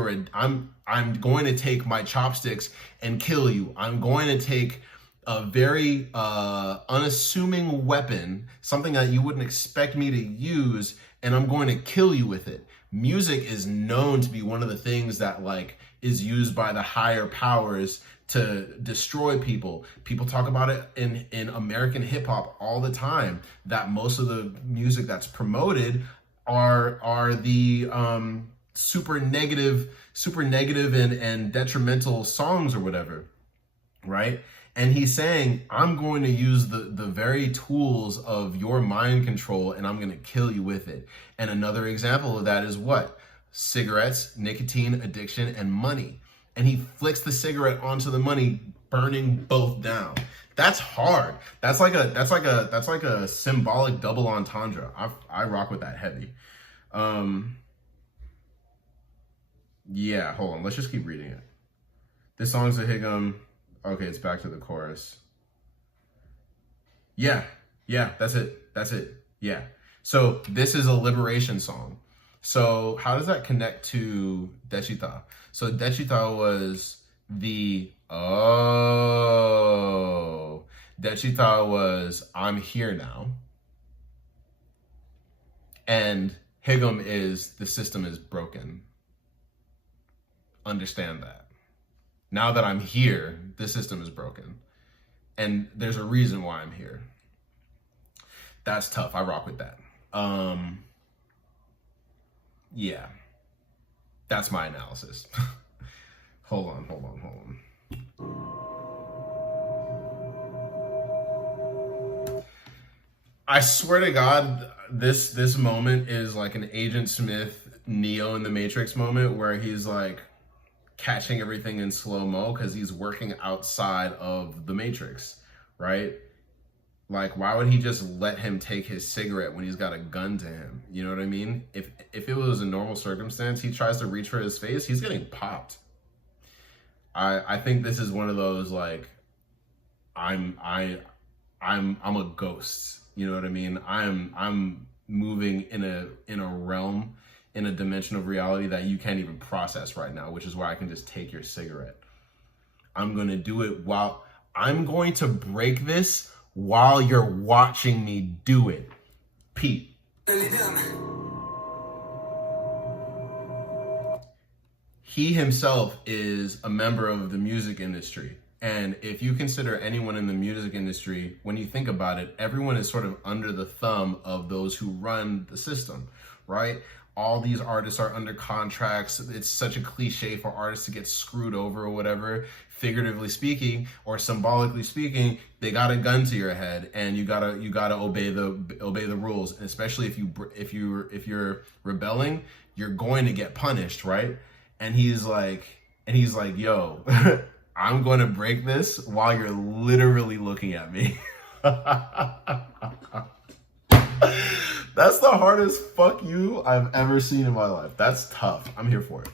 my chopsticks and kill you. I'm going to take a very unassuming weapon, something that you wouldn't expect me to use, and I'm going to kill you with it. Music is known to be one of the things that like is used by the higher powers to destroy people. People talk about it in American hip hop all the time, that most of the music that's promoted are the super negative and detrimental songs or whatever, right? And he's saying, I'm going to use the very tools of your mind control and I'm going to kill you with it. And another example of that is what? Cigarettes, nicotine, addiction, and money. And he flicks the cigarette onto the money, burning both down. That's hard. That's like a symbolic double entendre. I rock with that heavy. Yeah, hold on. Let's just keep reading it. This song's a Haegum. Okay, it's back to the chorus. Yeah, that's it. Yeah. So this is a liberation song. So how does that connect to Daechwita? So Daechwita was Daechwita was I'm here now. And Haegum is the system is broken. Understand that. Now that I'm here, the system is broken. And there's a reason why I'm here. That's tough. I rock with that. Yeah. That's my analysis. Hold on. I swear to God, this moment is like an Agent Smith Neo in the Matrix moment where he's like catching everything in slow-mo because he's working outside of the Matrix, right? Like, why would he just let him take his cigarette when he's got a gun to him? You know what I mean? If it was a normal circumstance, he tries to reach for his face, he's getting popped. I think this is one of those like I'm a ghost. You know what I mean? I'm moving in a realm, in a dimension of reality that you can't even process right now, which is why I can just take your cigarette. I'm going to do it I'm going to break this while you're watching me do it. Pete. He himself is a member of the music industry. And if you consider anyone in the music industry, when you think about it, everyone is sort of under the thumb of those who run the system, right? All these artists are under contracts. It's such a cliche for artists to get screwed over or whatever. Figuratively speaking or symbolically speaking, they got a gun to your head, and you gotta obey the rules. And especially if you're rebelling, you're going to get punished, right? And he's like, yo, I'm going to break this while you're literally looking at me. That's the hardest fuck you I've ever seen in my life. That's tough. I'm here for it.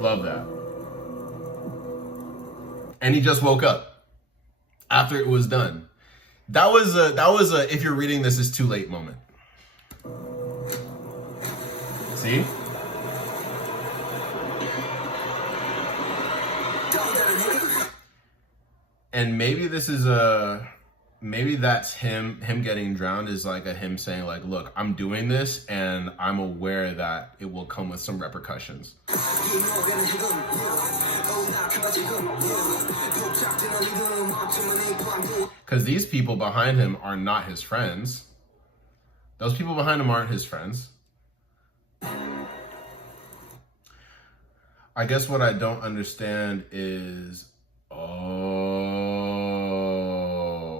Love that. And he just woke up after it was done. That was a if you're reading this, it's too late moment. See? And maybe this is maybe that's him getting drowned is like him saying like, look, I'm doing this and I'm aware that it will come with some repercussions. Because these people behind him are not his friends. Those people behind him aren't his friends. I guess what I don't understand is,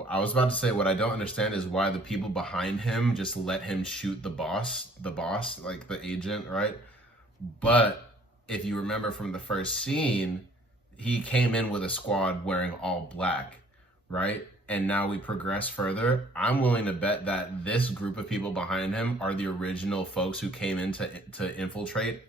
I was about to say what I don't understand is why the people behind him just let him shoot the boss, like the agent, right? But if you remember from the first scene, he came in with a squad wearing all black, right? And now we progress further. I'm willing to bet that this group of people behind him are the original folks who came in to infiltrate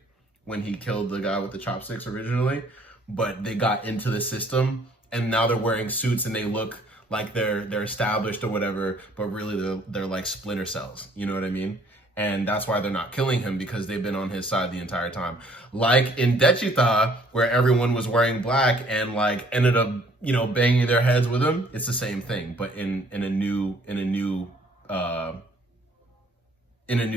when he killed the guy with the chopsticks originally, but they got into the system and now they're wearing suits and they look like they're established or whatever, but really they're like splinter cells, you know what I mean? And that's why they're not killing him, because they've been on his side the entire time. Like in Daechwita, where everyone was wearing black and like ended up, banging their heads with him. It's the same thing, but in a new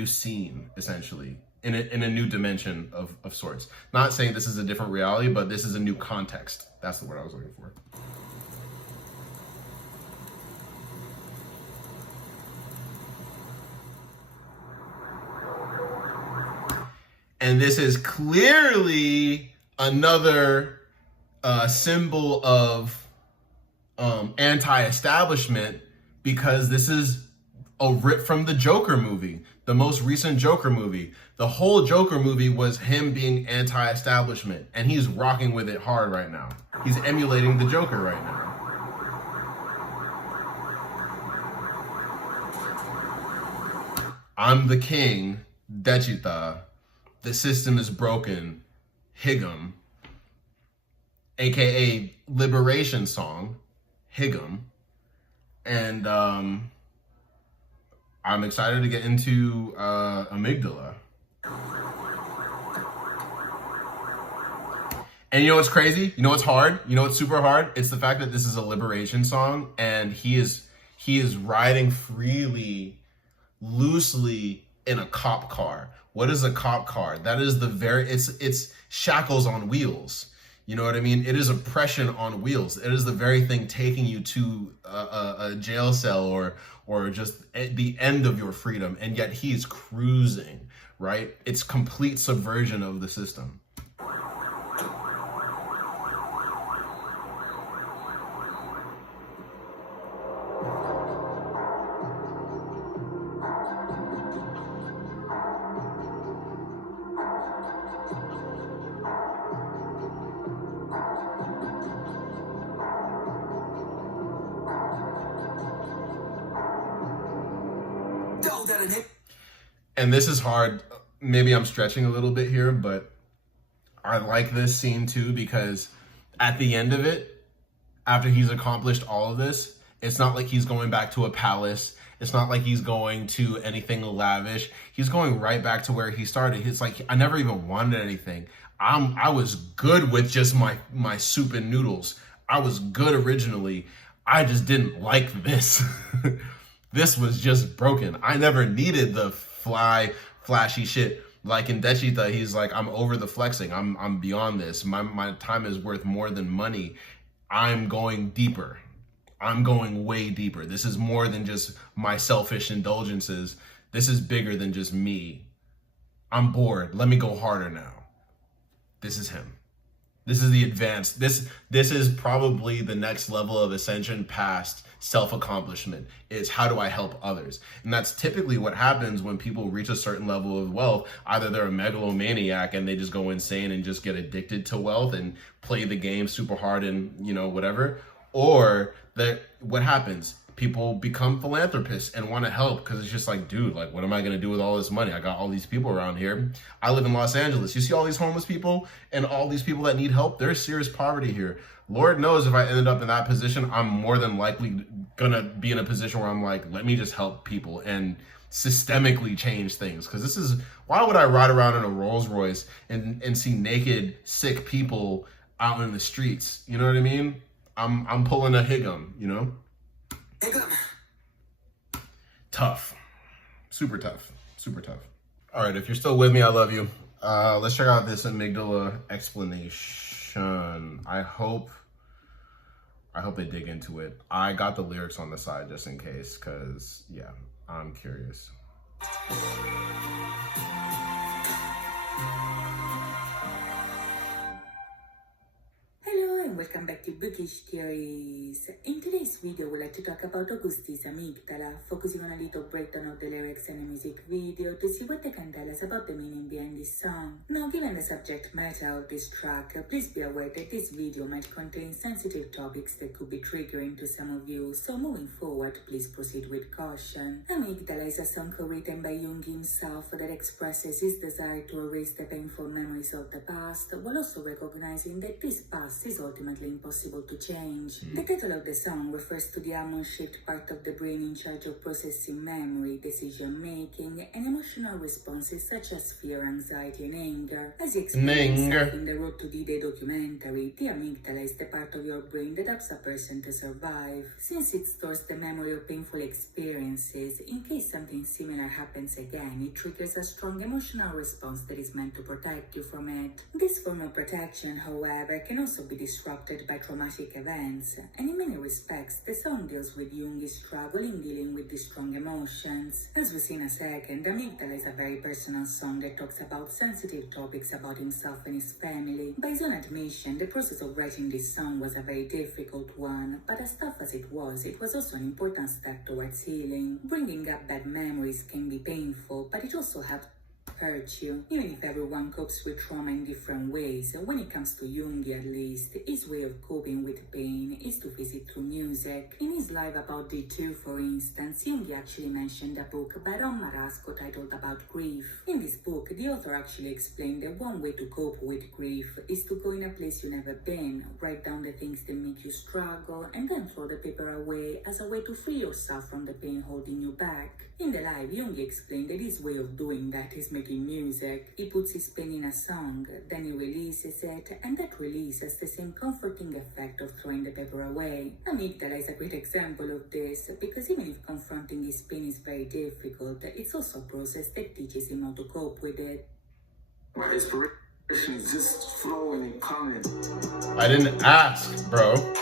scene, essentially. In a new dimension of sorts. Not saying this is a different reality, but this is a new context. That's the word I was looking for. And this is clearly another symbol of anti-establishment, because this is a rip from the Joker movie, the most recent Joker movie. The whole Joker movie was him being anti-establishment, and he's rocking with it hard right now. He's emulating the Joker right now. I'm the king, Daechwita. The system is broken, Haegum. AKA Liberation Song, Haegum. And I'm excited to get into Amygdala. And you know what's crazy? You know what's hard? You know what's super hard? It's the fact that this is a liberation song, and he is riding freely, loosely in a cop car. What is a cop car? That is it's shackles on wheels. You know what I mean? It is oppression on wheels. It is the very thing taking you to a jail cell or just at the end of your freedom. And yet he's cruising, right? It's complete subversion of the system. And this is hard. Maybe I'm stretching a little bit here, but I like this scene too, because at the end of it, after he's accomplished all of this, it's not like he's going back to a palace. It's not like he's going to anything lavish. He's going right back to where he started. It's like, I never even wanted anything. I was good with just my soup and noodles. I was good originally. I just didn't like this. This was just broken. I never needed the flashy shit. Like in Daechwita, he's like, I'm over the flexing. I'm beyond this. My time is worth more than money. I'm going deeper. I'm going way deeper. This is more than just my selfish indulgences. This is bigger than just me. I'm bored. Let me go harder now. This is him. This is the advanced. This is probably the next level of ascension past self-accomplishment. Is how do I help others? And that's typically what happens when people reach a certain level of wealth. Either they're a megalomaniac and they just go insane and just get addicted to wealth and play the game super hard and, you know, whatever. Or that what happens? People become philanthropists and want to help because it's just like, dude, like, what am I going to do with all this money? I got all these people around here. I live in Los Angeles. You see all these homeless people and all these people that need help? There's serious poverty here. Lord knows if I ended up in that position, I'm more than likely going to be in a position where I'm like, let me just help people and systemically change things. Because this is, why would I ride around in a Rolls Royce and see naked, sick people out in the streets? You know what I mean? I'm pulling a Haegum, you know? Tough. Super tough. Super tough. All right, if you're still with me, I love you. Let's check out this Amygdala explanation. I hope they dig into it. I got the lyrics on the side just in case, because, yeah, I'm curious. Welcome back to Bookish Theories. In today's video, we'd like to talk about Augusti's Amygdala, focusing on a little breakdown of the lyrics and the music video to see what they can tell us about the meaning behind this song. Now, given the subject matter of this track, please be aware that this video might contain sensitive topics that could be triggering to some of you, so moving forward, please proceed with caution. Amygdala is a song written by Jung himself that expresses his desire to erase the painful memories of the past, while also recognizing that this past is ultimately impossible to change. The title of the song refers to the almond-shaped part of the brain in charge of processing memory, decision-making, and emotional responses such as fear, anxiety, and anger. As he explains in the Road to D-Day documentary, the amygdala is the part of your brain that helps a person to survive, since it stores the memory of painful experiences. In case something similar happens again, it triggers a strong emotional response that is meant to protect you from it. This form of protection, however, can also be disrupted by traumatic events, and in many respects, the song deals with Jung's struggle in dealing with these strong emotions. As we see in a second, Amygdala is a very personal song that talks about sensitive topics about himself and his family. By his own admission, the process of writing this song was a very difficult one, but as tough as it was also an important step towards healing. Bringing up bad memories can be painful, but it also helps hurt you. Even if everyone copes with trauma in different ways, when it comes to Yoongi at least, his way of coping with pain is to face it through music. In his live about D2, for instance, Yoongi actually mentioned a book by Ron Marasco titled About Grief. In this book, the author actually explained that one way to cope with grief is to go in a place you've never been, write down the things that make you struggle, and then throw the paper away as a way to free yourself from the pain holding you back. In the live, Yoongi explained that his way of doing that is making music. He puts his pain in a song, then he releases it, and that release has the same comforting effect of throwing the paper away. Amygdala is a great example of this, because even if confronting his pain is very difficult, it's also a process that teaches him how to cope with it. My inspiration is just flowing and coming. I didn't ask, bro.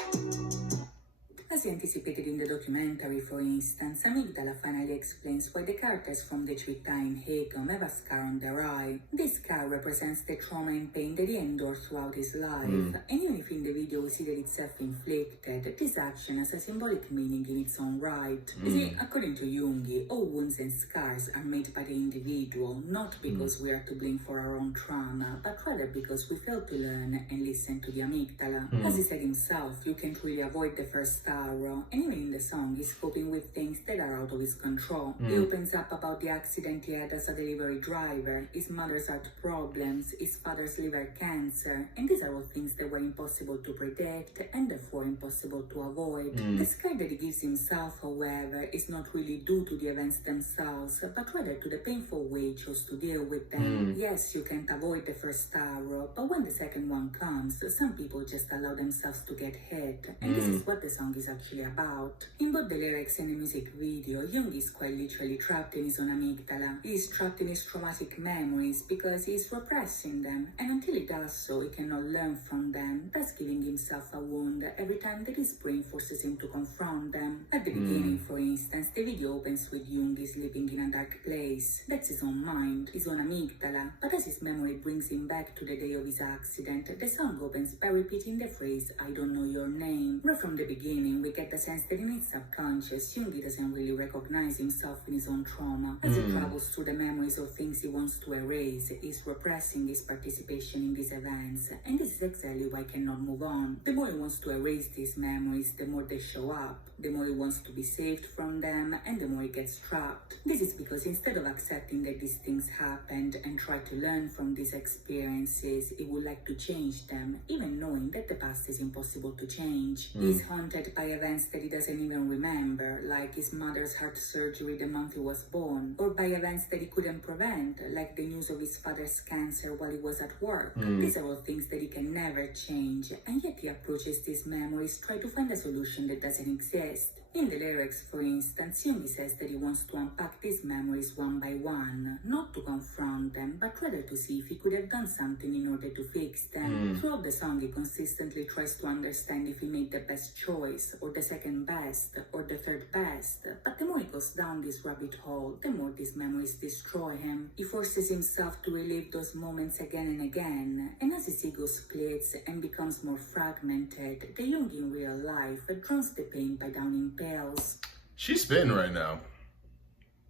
As anticipated in the documentary, for instance, Amygdala finally explains why the characters from Daechwita and Haegum have a scar on their eye. This scar represents the trauma and pain that he endured throughout his life, and even if in the video we see that it's self-inflicted, this action has a symbolic meaning in its own right. You see, according to Yoongi, all wounds and scars are made by the individual, not because we are to blame for our own trauma, but rather because we failed to learn and listen to the amygdala. As he said himself, you can't really avoid the first arrow, and even in the song, he's coping with things that are out of his control. He opens up about the accident he had as a delivery driver, his mother's heart problems, his father's liver cancer, and these are all things that were impossible to predict and therefore impossible to avoid. The scar that he gives himself, however, is not really due to the events themselves, but rather to the painful way he chose to deal with them. Yes, you can't avoid the first arrow, but when the second one comes, some people just allow themselves to get hit, and this is what the song is actually about. In both the lyrics and the music video, Yoongi is quite literally trapped in his own amygdala. He is trapped in his traumatic memories because he is repressing them, and until he does so, he cannot learn from them, thus giving himself a wound every time that his brain forces him to confront them. At the beginning, for instance, the video opens with Yoongi sleeping in a dark place. That's his own mind, his own amygdala, but as his memory brings him back to the day of his accident, the song opens by repeating the phrase, "I don't know your name." Right from the beginning, we get the sense that in his subconscious, Yoongi doesn't really recognize himself in his own trauma. As he travels through the memories of things he wants to erase, he's repressing his participation in these events, and this is exactly why he cannot move on. The more he wants to erase these memories, the more they show up, the more he wants to be saved from them, and the more he gets trapped. This is because instead of accepting that these things happened and try to learn from these experiences, he would like to change them, even knowing that the past is impossible to change. He's haunted by events that he doesn't even remember, like his mother's heart surgery the month he was born, or by events that he couldn't prevent, like the news of his father's cancer while he was at work. These are all things that he can never change, and yet he approaches these memories trying to find a solution that doesn't exist. In the lyrics, for instance, Yoongi says that he wants to unpack these memories one by one, not to confront them, but rather to see if he could have done something in order to fix them. Throughout the song, he consistently tries to understand if he made the best choice, or the second best, or the third best, but the more he goes down this rabbit hole, the more these memories destroy him. He forces himself to relive those moments again and again, and as his ego splits and becomes more fragmented, the Yoongi in real life drowns the pain by downing pills. She's spitting right now.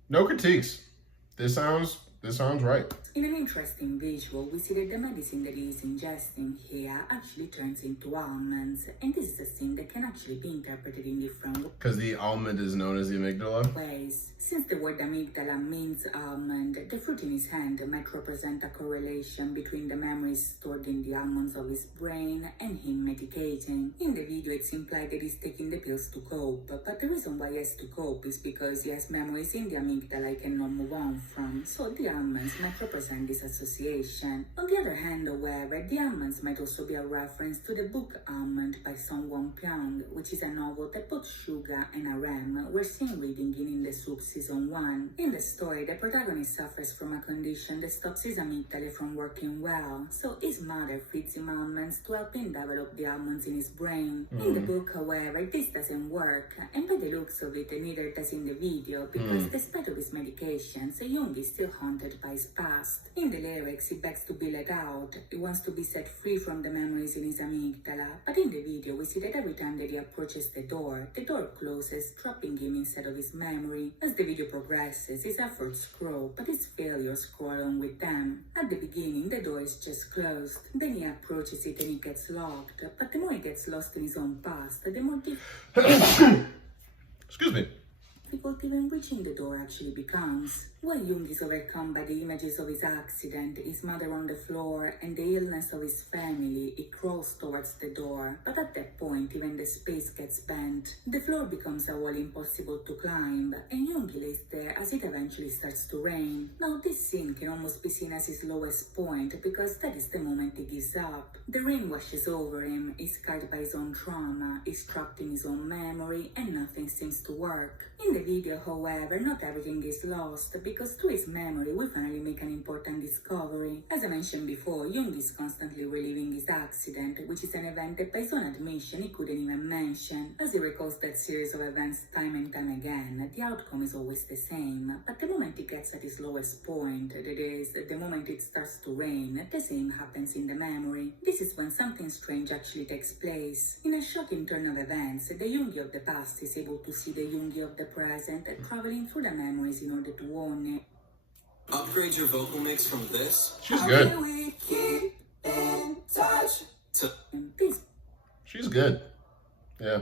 No critiques. This sounds right. In an interesting visual, we see that the medicine that he is ingesting here actually turns into almonds, and this is a thing that can actually be interpreted in different Because the almond is known as the amygdala. ways. Since the word amygdala means almond, the fruit in his hand might represent a correlation between the memories stored in the almonds of his brain and him medicating. In the video, it's implied that he's taking the pills to cope, but the reason why he has to cope is because he has memories in the amygdala he cannot move on from, so the almonds might represent this association. On the other hand, however, the almonds might also be a reference to the book Almond by Song Won-pyong, which is a novel that both Suga and RM were seen reading in the Soup Season 1. In the story, the protagonist suffers from a condition that stops his amygdala from working well, so his mother feeds him almonds to help him develop the almonds in his brain. In the book, however, this doesn't work, and by the looks of it, neither does in the video, because despite of his medications, Yoongi is still haunted by his past. past. In the lyrics, he begs to be let out. He wants to be set free from the memories in his amygdala. But in the video, we see that every time that he approaches the door closes, trapping him inside of his memory. As the video progresses, his efforts grow, but his failures grow along with them. At the beginning, the door is just closed. Then he approaches it and it gets locked. But the more he gets lost in his own past, the more Excuse me. difficult even reaching the door actually becomes. While Jung is overcome by the images of his accident, his mother on the floor, and the illness of his family, he crawls towards the door. But at that point, even the space gets bent. The floor becomes a wall impossible to climb, and Jung lays there as it eventually starts to rain. Now this scene can almost be seen as his lowest point, because that is the moment he gives up. The rain washes over him, he's scarred by his own trauma, he's trapped in his own memory, and nothing seems to work. In the video, however, not everything is lost, because through his memory we finally make an important discovery. As I mentioned before, Jung is constantly reliving his accident, which is an event that by his own admission he couldn't even mention. As he recalls that series of events time and time again, the outcome is always the same, but the moment he gets at his lowest point, that is, the moment it starts to rain, the same happens in the memory. This is when something strange actually takes place. In a shocking turn of events, the Jungi of the past is able to see the Jungi of the present, traveling through the memories in order to warn it. Upgrade your vocal mix from this. She's good. How can we keep in touch? To This She's good. Yeah.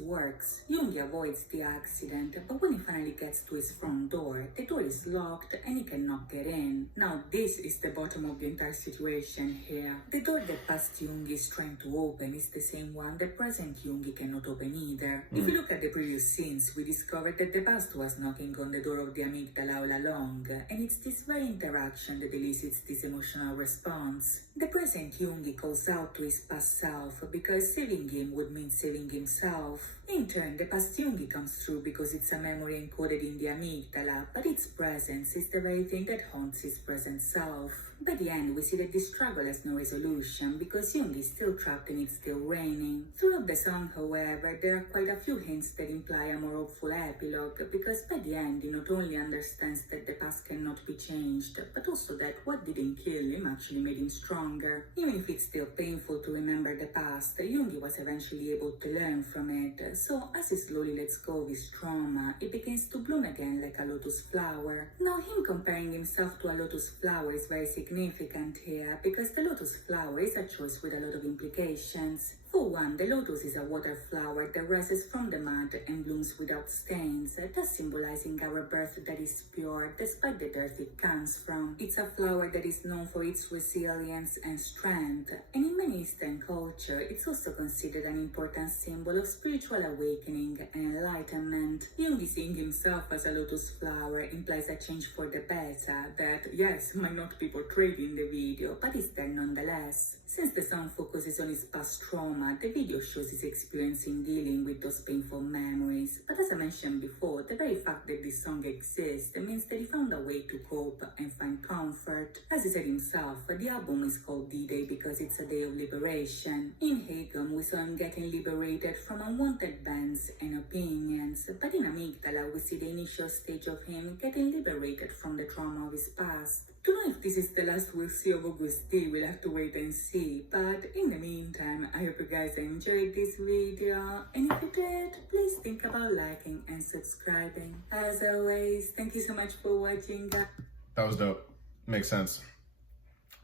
works. Jung avoids the accident, but when he finally gets to his front door, the door is locked and he cannot get in. Now this is the bottom of the entire situation here. The door that past Jung is trying to open is the same one that present Jung cannot open either. If you look at the previous scenes, we discovered that the past was knocking on the door of the amygdala all along, and it's this very interaction that elicits this emotional response. The present Jung calls out to his past self because saving him would mean saving himself. In turn, the past Jung comes through because it's a memory encoded in the amygdala, but its presence is the very thing that haunts his present self. By the end, we see that this struggle has no resolution because Jung is still trapped and it's still raining. Throughout the song, however, there are quite a few hints that imply a more hopeful epilogue, because by the end he not only understands that the past cannot be changed, but also that what didn't kill him actually made him stronger. Even if it's still painful to remember the past, Jung was eventually able to learn from it, so as he slowly lets go of his trauma, it begins to bloom again like a lotus flower. Now him comparing himself to a lotus flower is very significant here, because the lotus flower is a choice with a lot of implications. For one, the lotus is a water flower that rises from the mud and blooms without stains, thus symbolizing our birth that is pure despite the dirt it comes from. It's a flower that is known for its resilience and strength, and in many Eastern culture, it's also considered an important symbol of spiritual awakening and enlightenment. Jung seeing himself as a lotus flower implies a change for the better that, yes, might not be portrayed in the video, but is there nonetheless. Since the song focuses on his past trauma, the video shows his experience in dealing with those painful memories. But as I mentioned before, the very fact that this song exists means that he found a way to cope and find comfort. As he said himself, the album is called D-Day because it's a day of liberation. In Haegum, we saw him getting liberated from unwanted bands and opinions, but in Amygdala, we see the initial stage of him getting liberated from the trauma of his past. To know if this is the last we'll see of Augusti, we'll have to wait and see, but in the meantime, I hope you guys enjoyed this video, and if you did, please think about liking and subscribing. As always, thank you so much for watching. That was dope. Makes sense.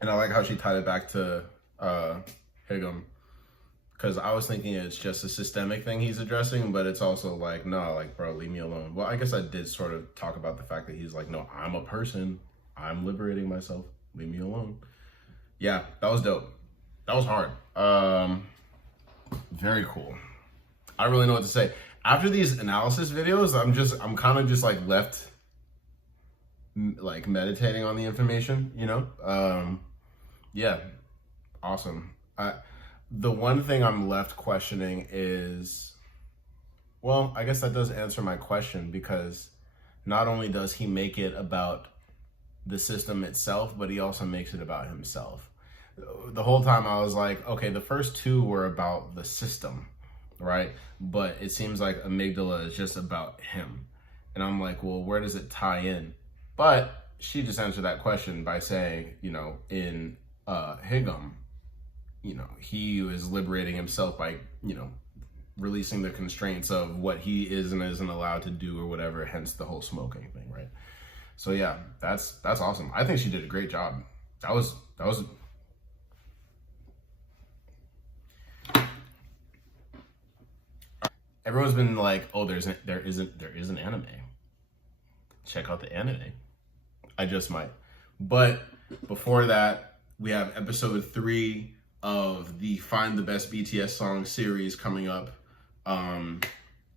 And I like how she tied it back to Haegum, because I was thinking it's just a systemic thing he's addressing, but it's also like, no, like, bro, leave me alone. Well, I guess I did sort of talk about the fact that he's like, no, I'm a person. I'm liberating myself. Leave me alone. Yeah, that was dope. That was hard. Very cool. I don't really know what to say. After these analysis videos, I'm kind of just like left like meditating on the information, you know? Yeah, awesome. The one thing I'm left questioning is, well, I guess that does answer my question, because not only does he make it about the system itself, but he also makes it about himself. The whole time I was like, okay, the first two were about the system, right? But it seems like Amygdala is just about him. And I'm like, well, where does it tie in? But she just answered that question by saying, you know, in Haegum, you know, he was liberating himself by, you know, releasing the constraints of what he is and isn't allowed to do or whatever, hence the whole smoking thing, right? So yeah, that's awesome. I think she did a great job. That was everyone's been like, oh, there is an anime. Check out the anime. I just might. But before that, we have episode 3 of the Find the Best BTS Song series coming up.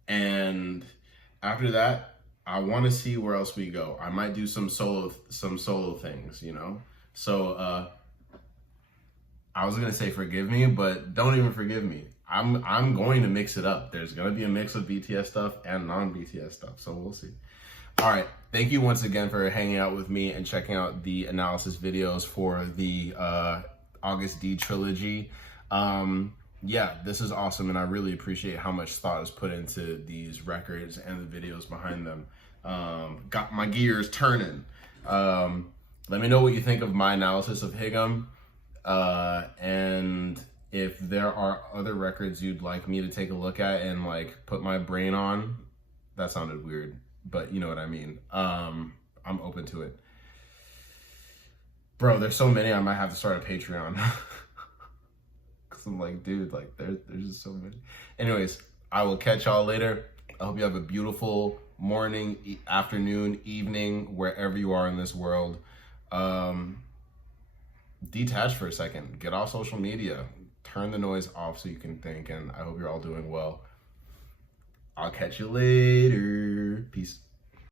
And after that, I want to see where else we go. I might do some solo things, you know? So I was gonna say forgive me, but don't even forgive me. I'm going to mix it up. There's gonna be a mix of BTS stuff and non-BTS stuff, so we'll see. All right, thank you once again for hanging out with me and checking out the analysis videos for the August D trilogy. Yeah, this is awesome, and I really appreciate how much thought is put into these records and the videos behind them. Got my gears turning. Let me know what you think of my analysis of Haegum, and if there are other records you'd like me to take a look at and like put my brain on. That sounded weird, but you know what I mean. I'm open to it. Bro, there's so many, I might have to start a Patreon. Cause I'm like, dude, like there's just so many. Anyways, I will catch y'all later. I hope you have a beautiful morning, afternoon, evening, wherever you are in this world. Detach for a second, get off social media, turn the noise off so you can think, and I hope you're all doing well. I'll catch you later.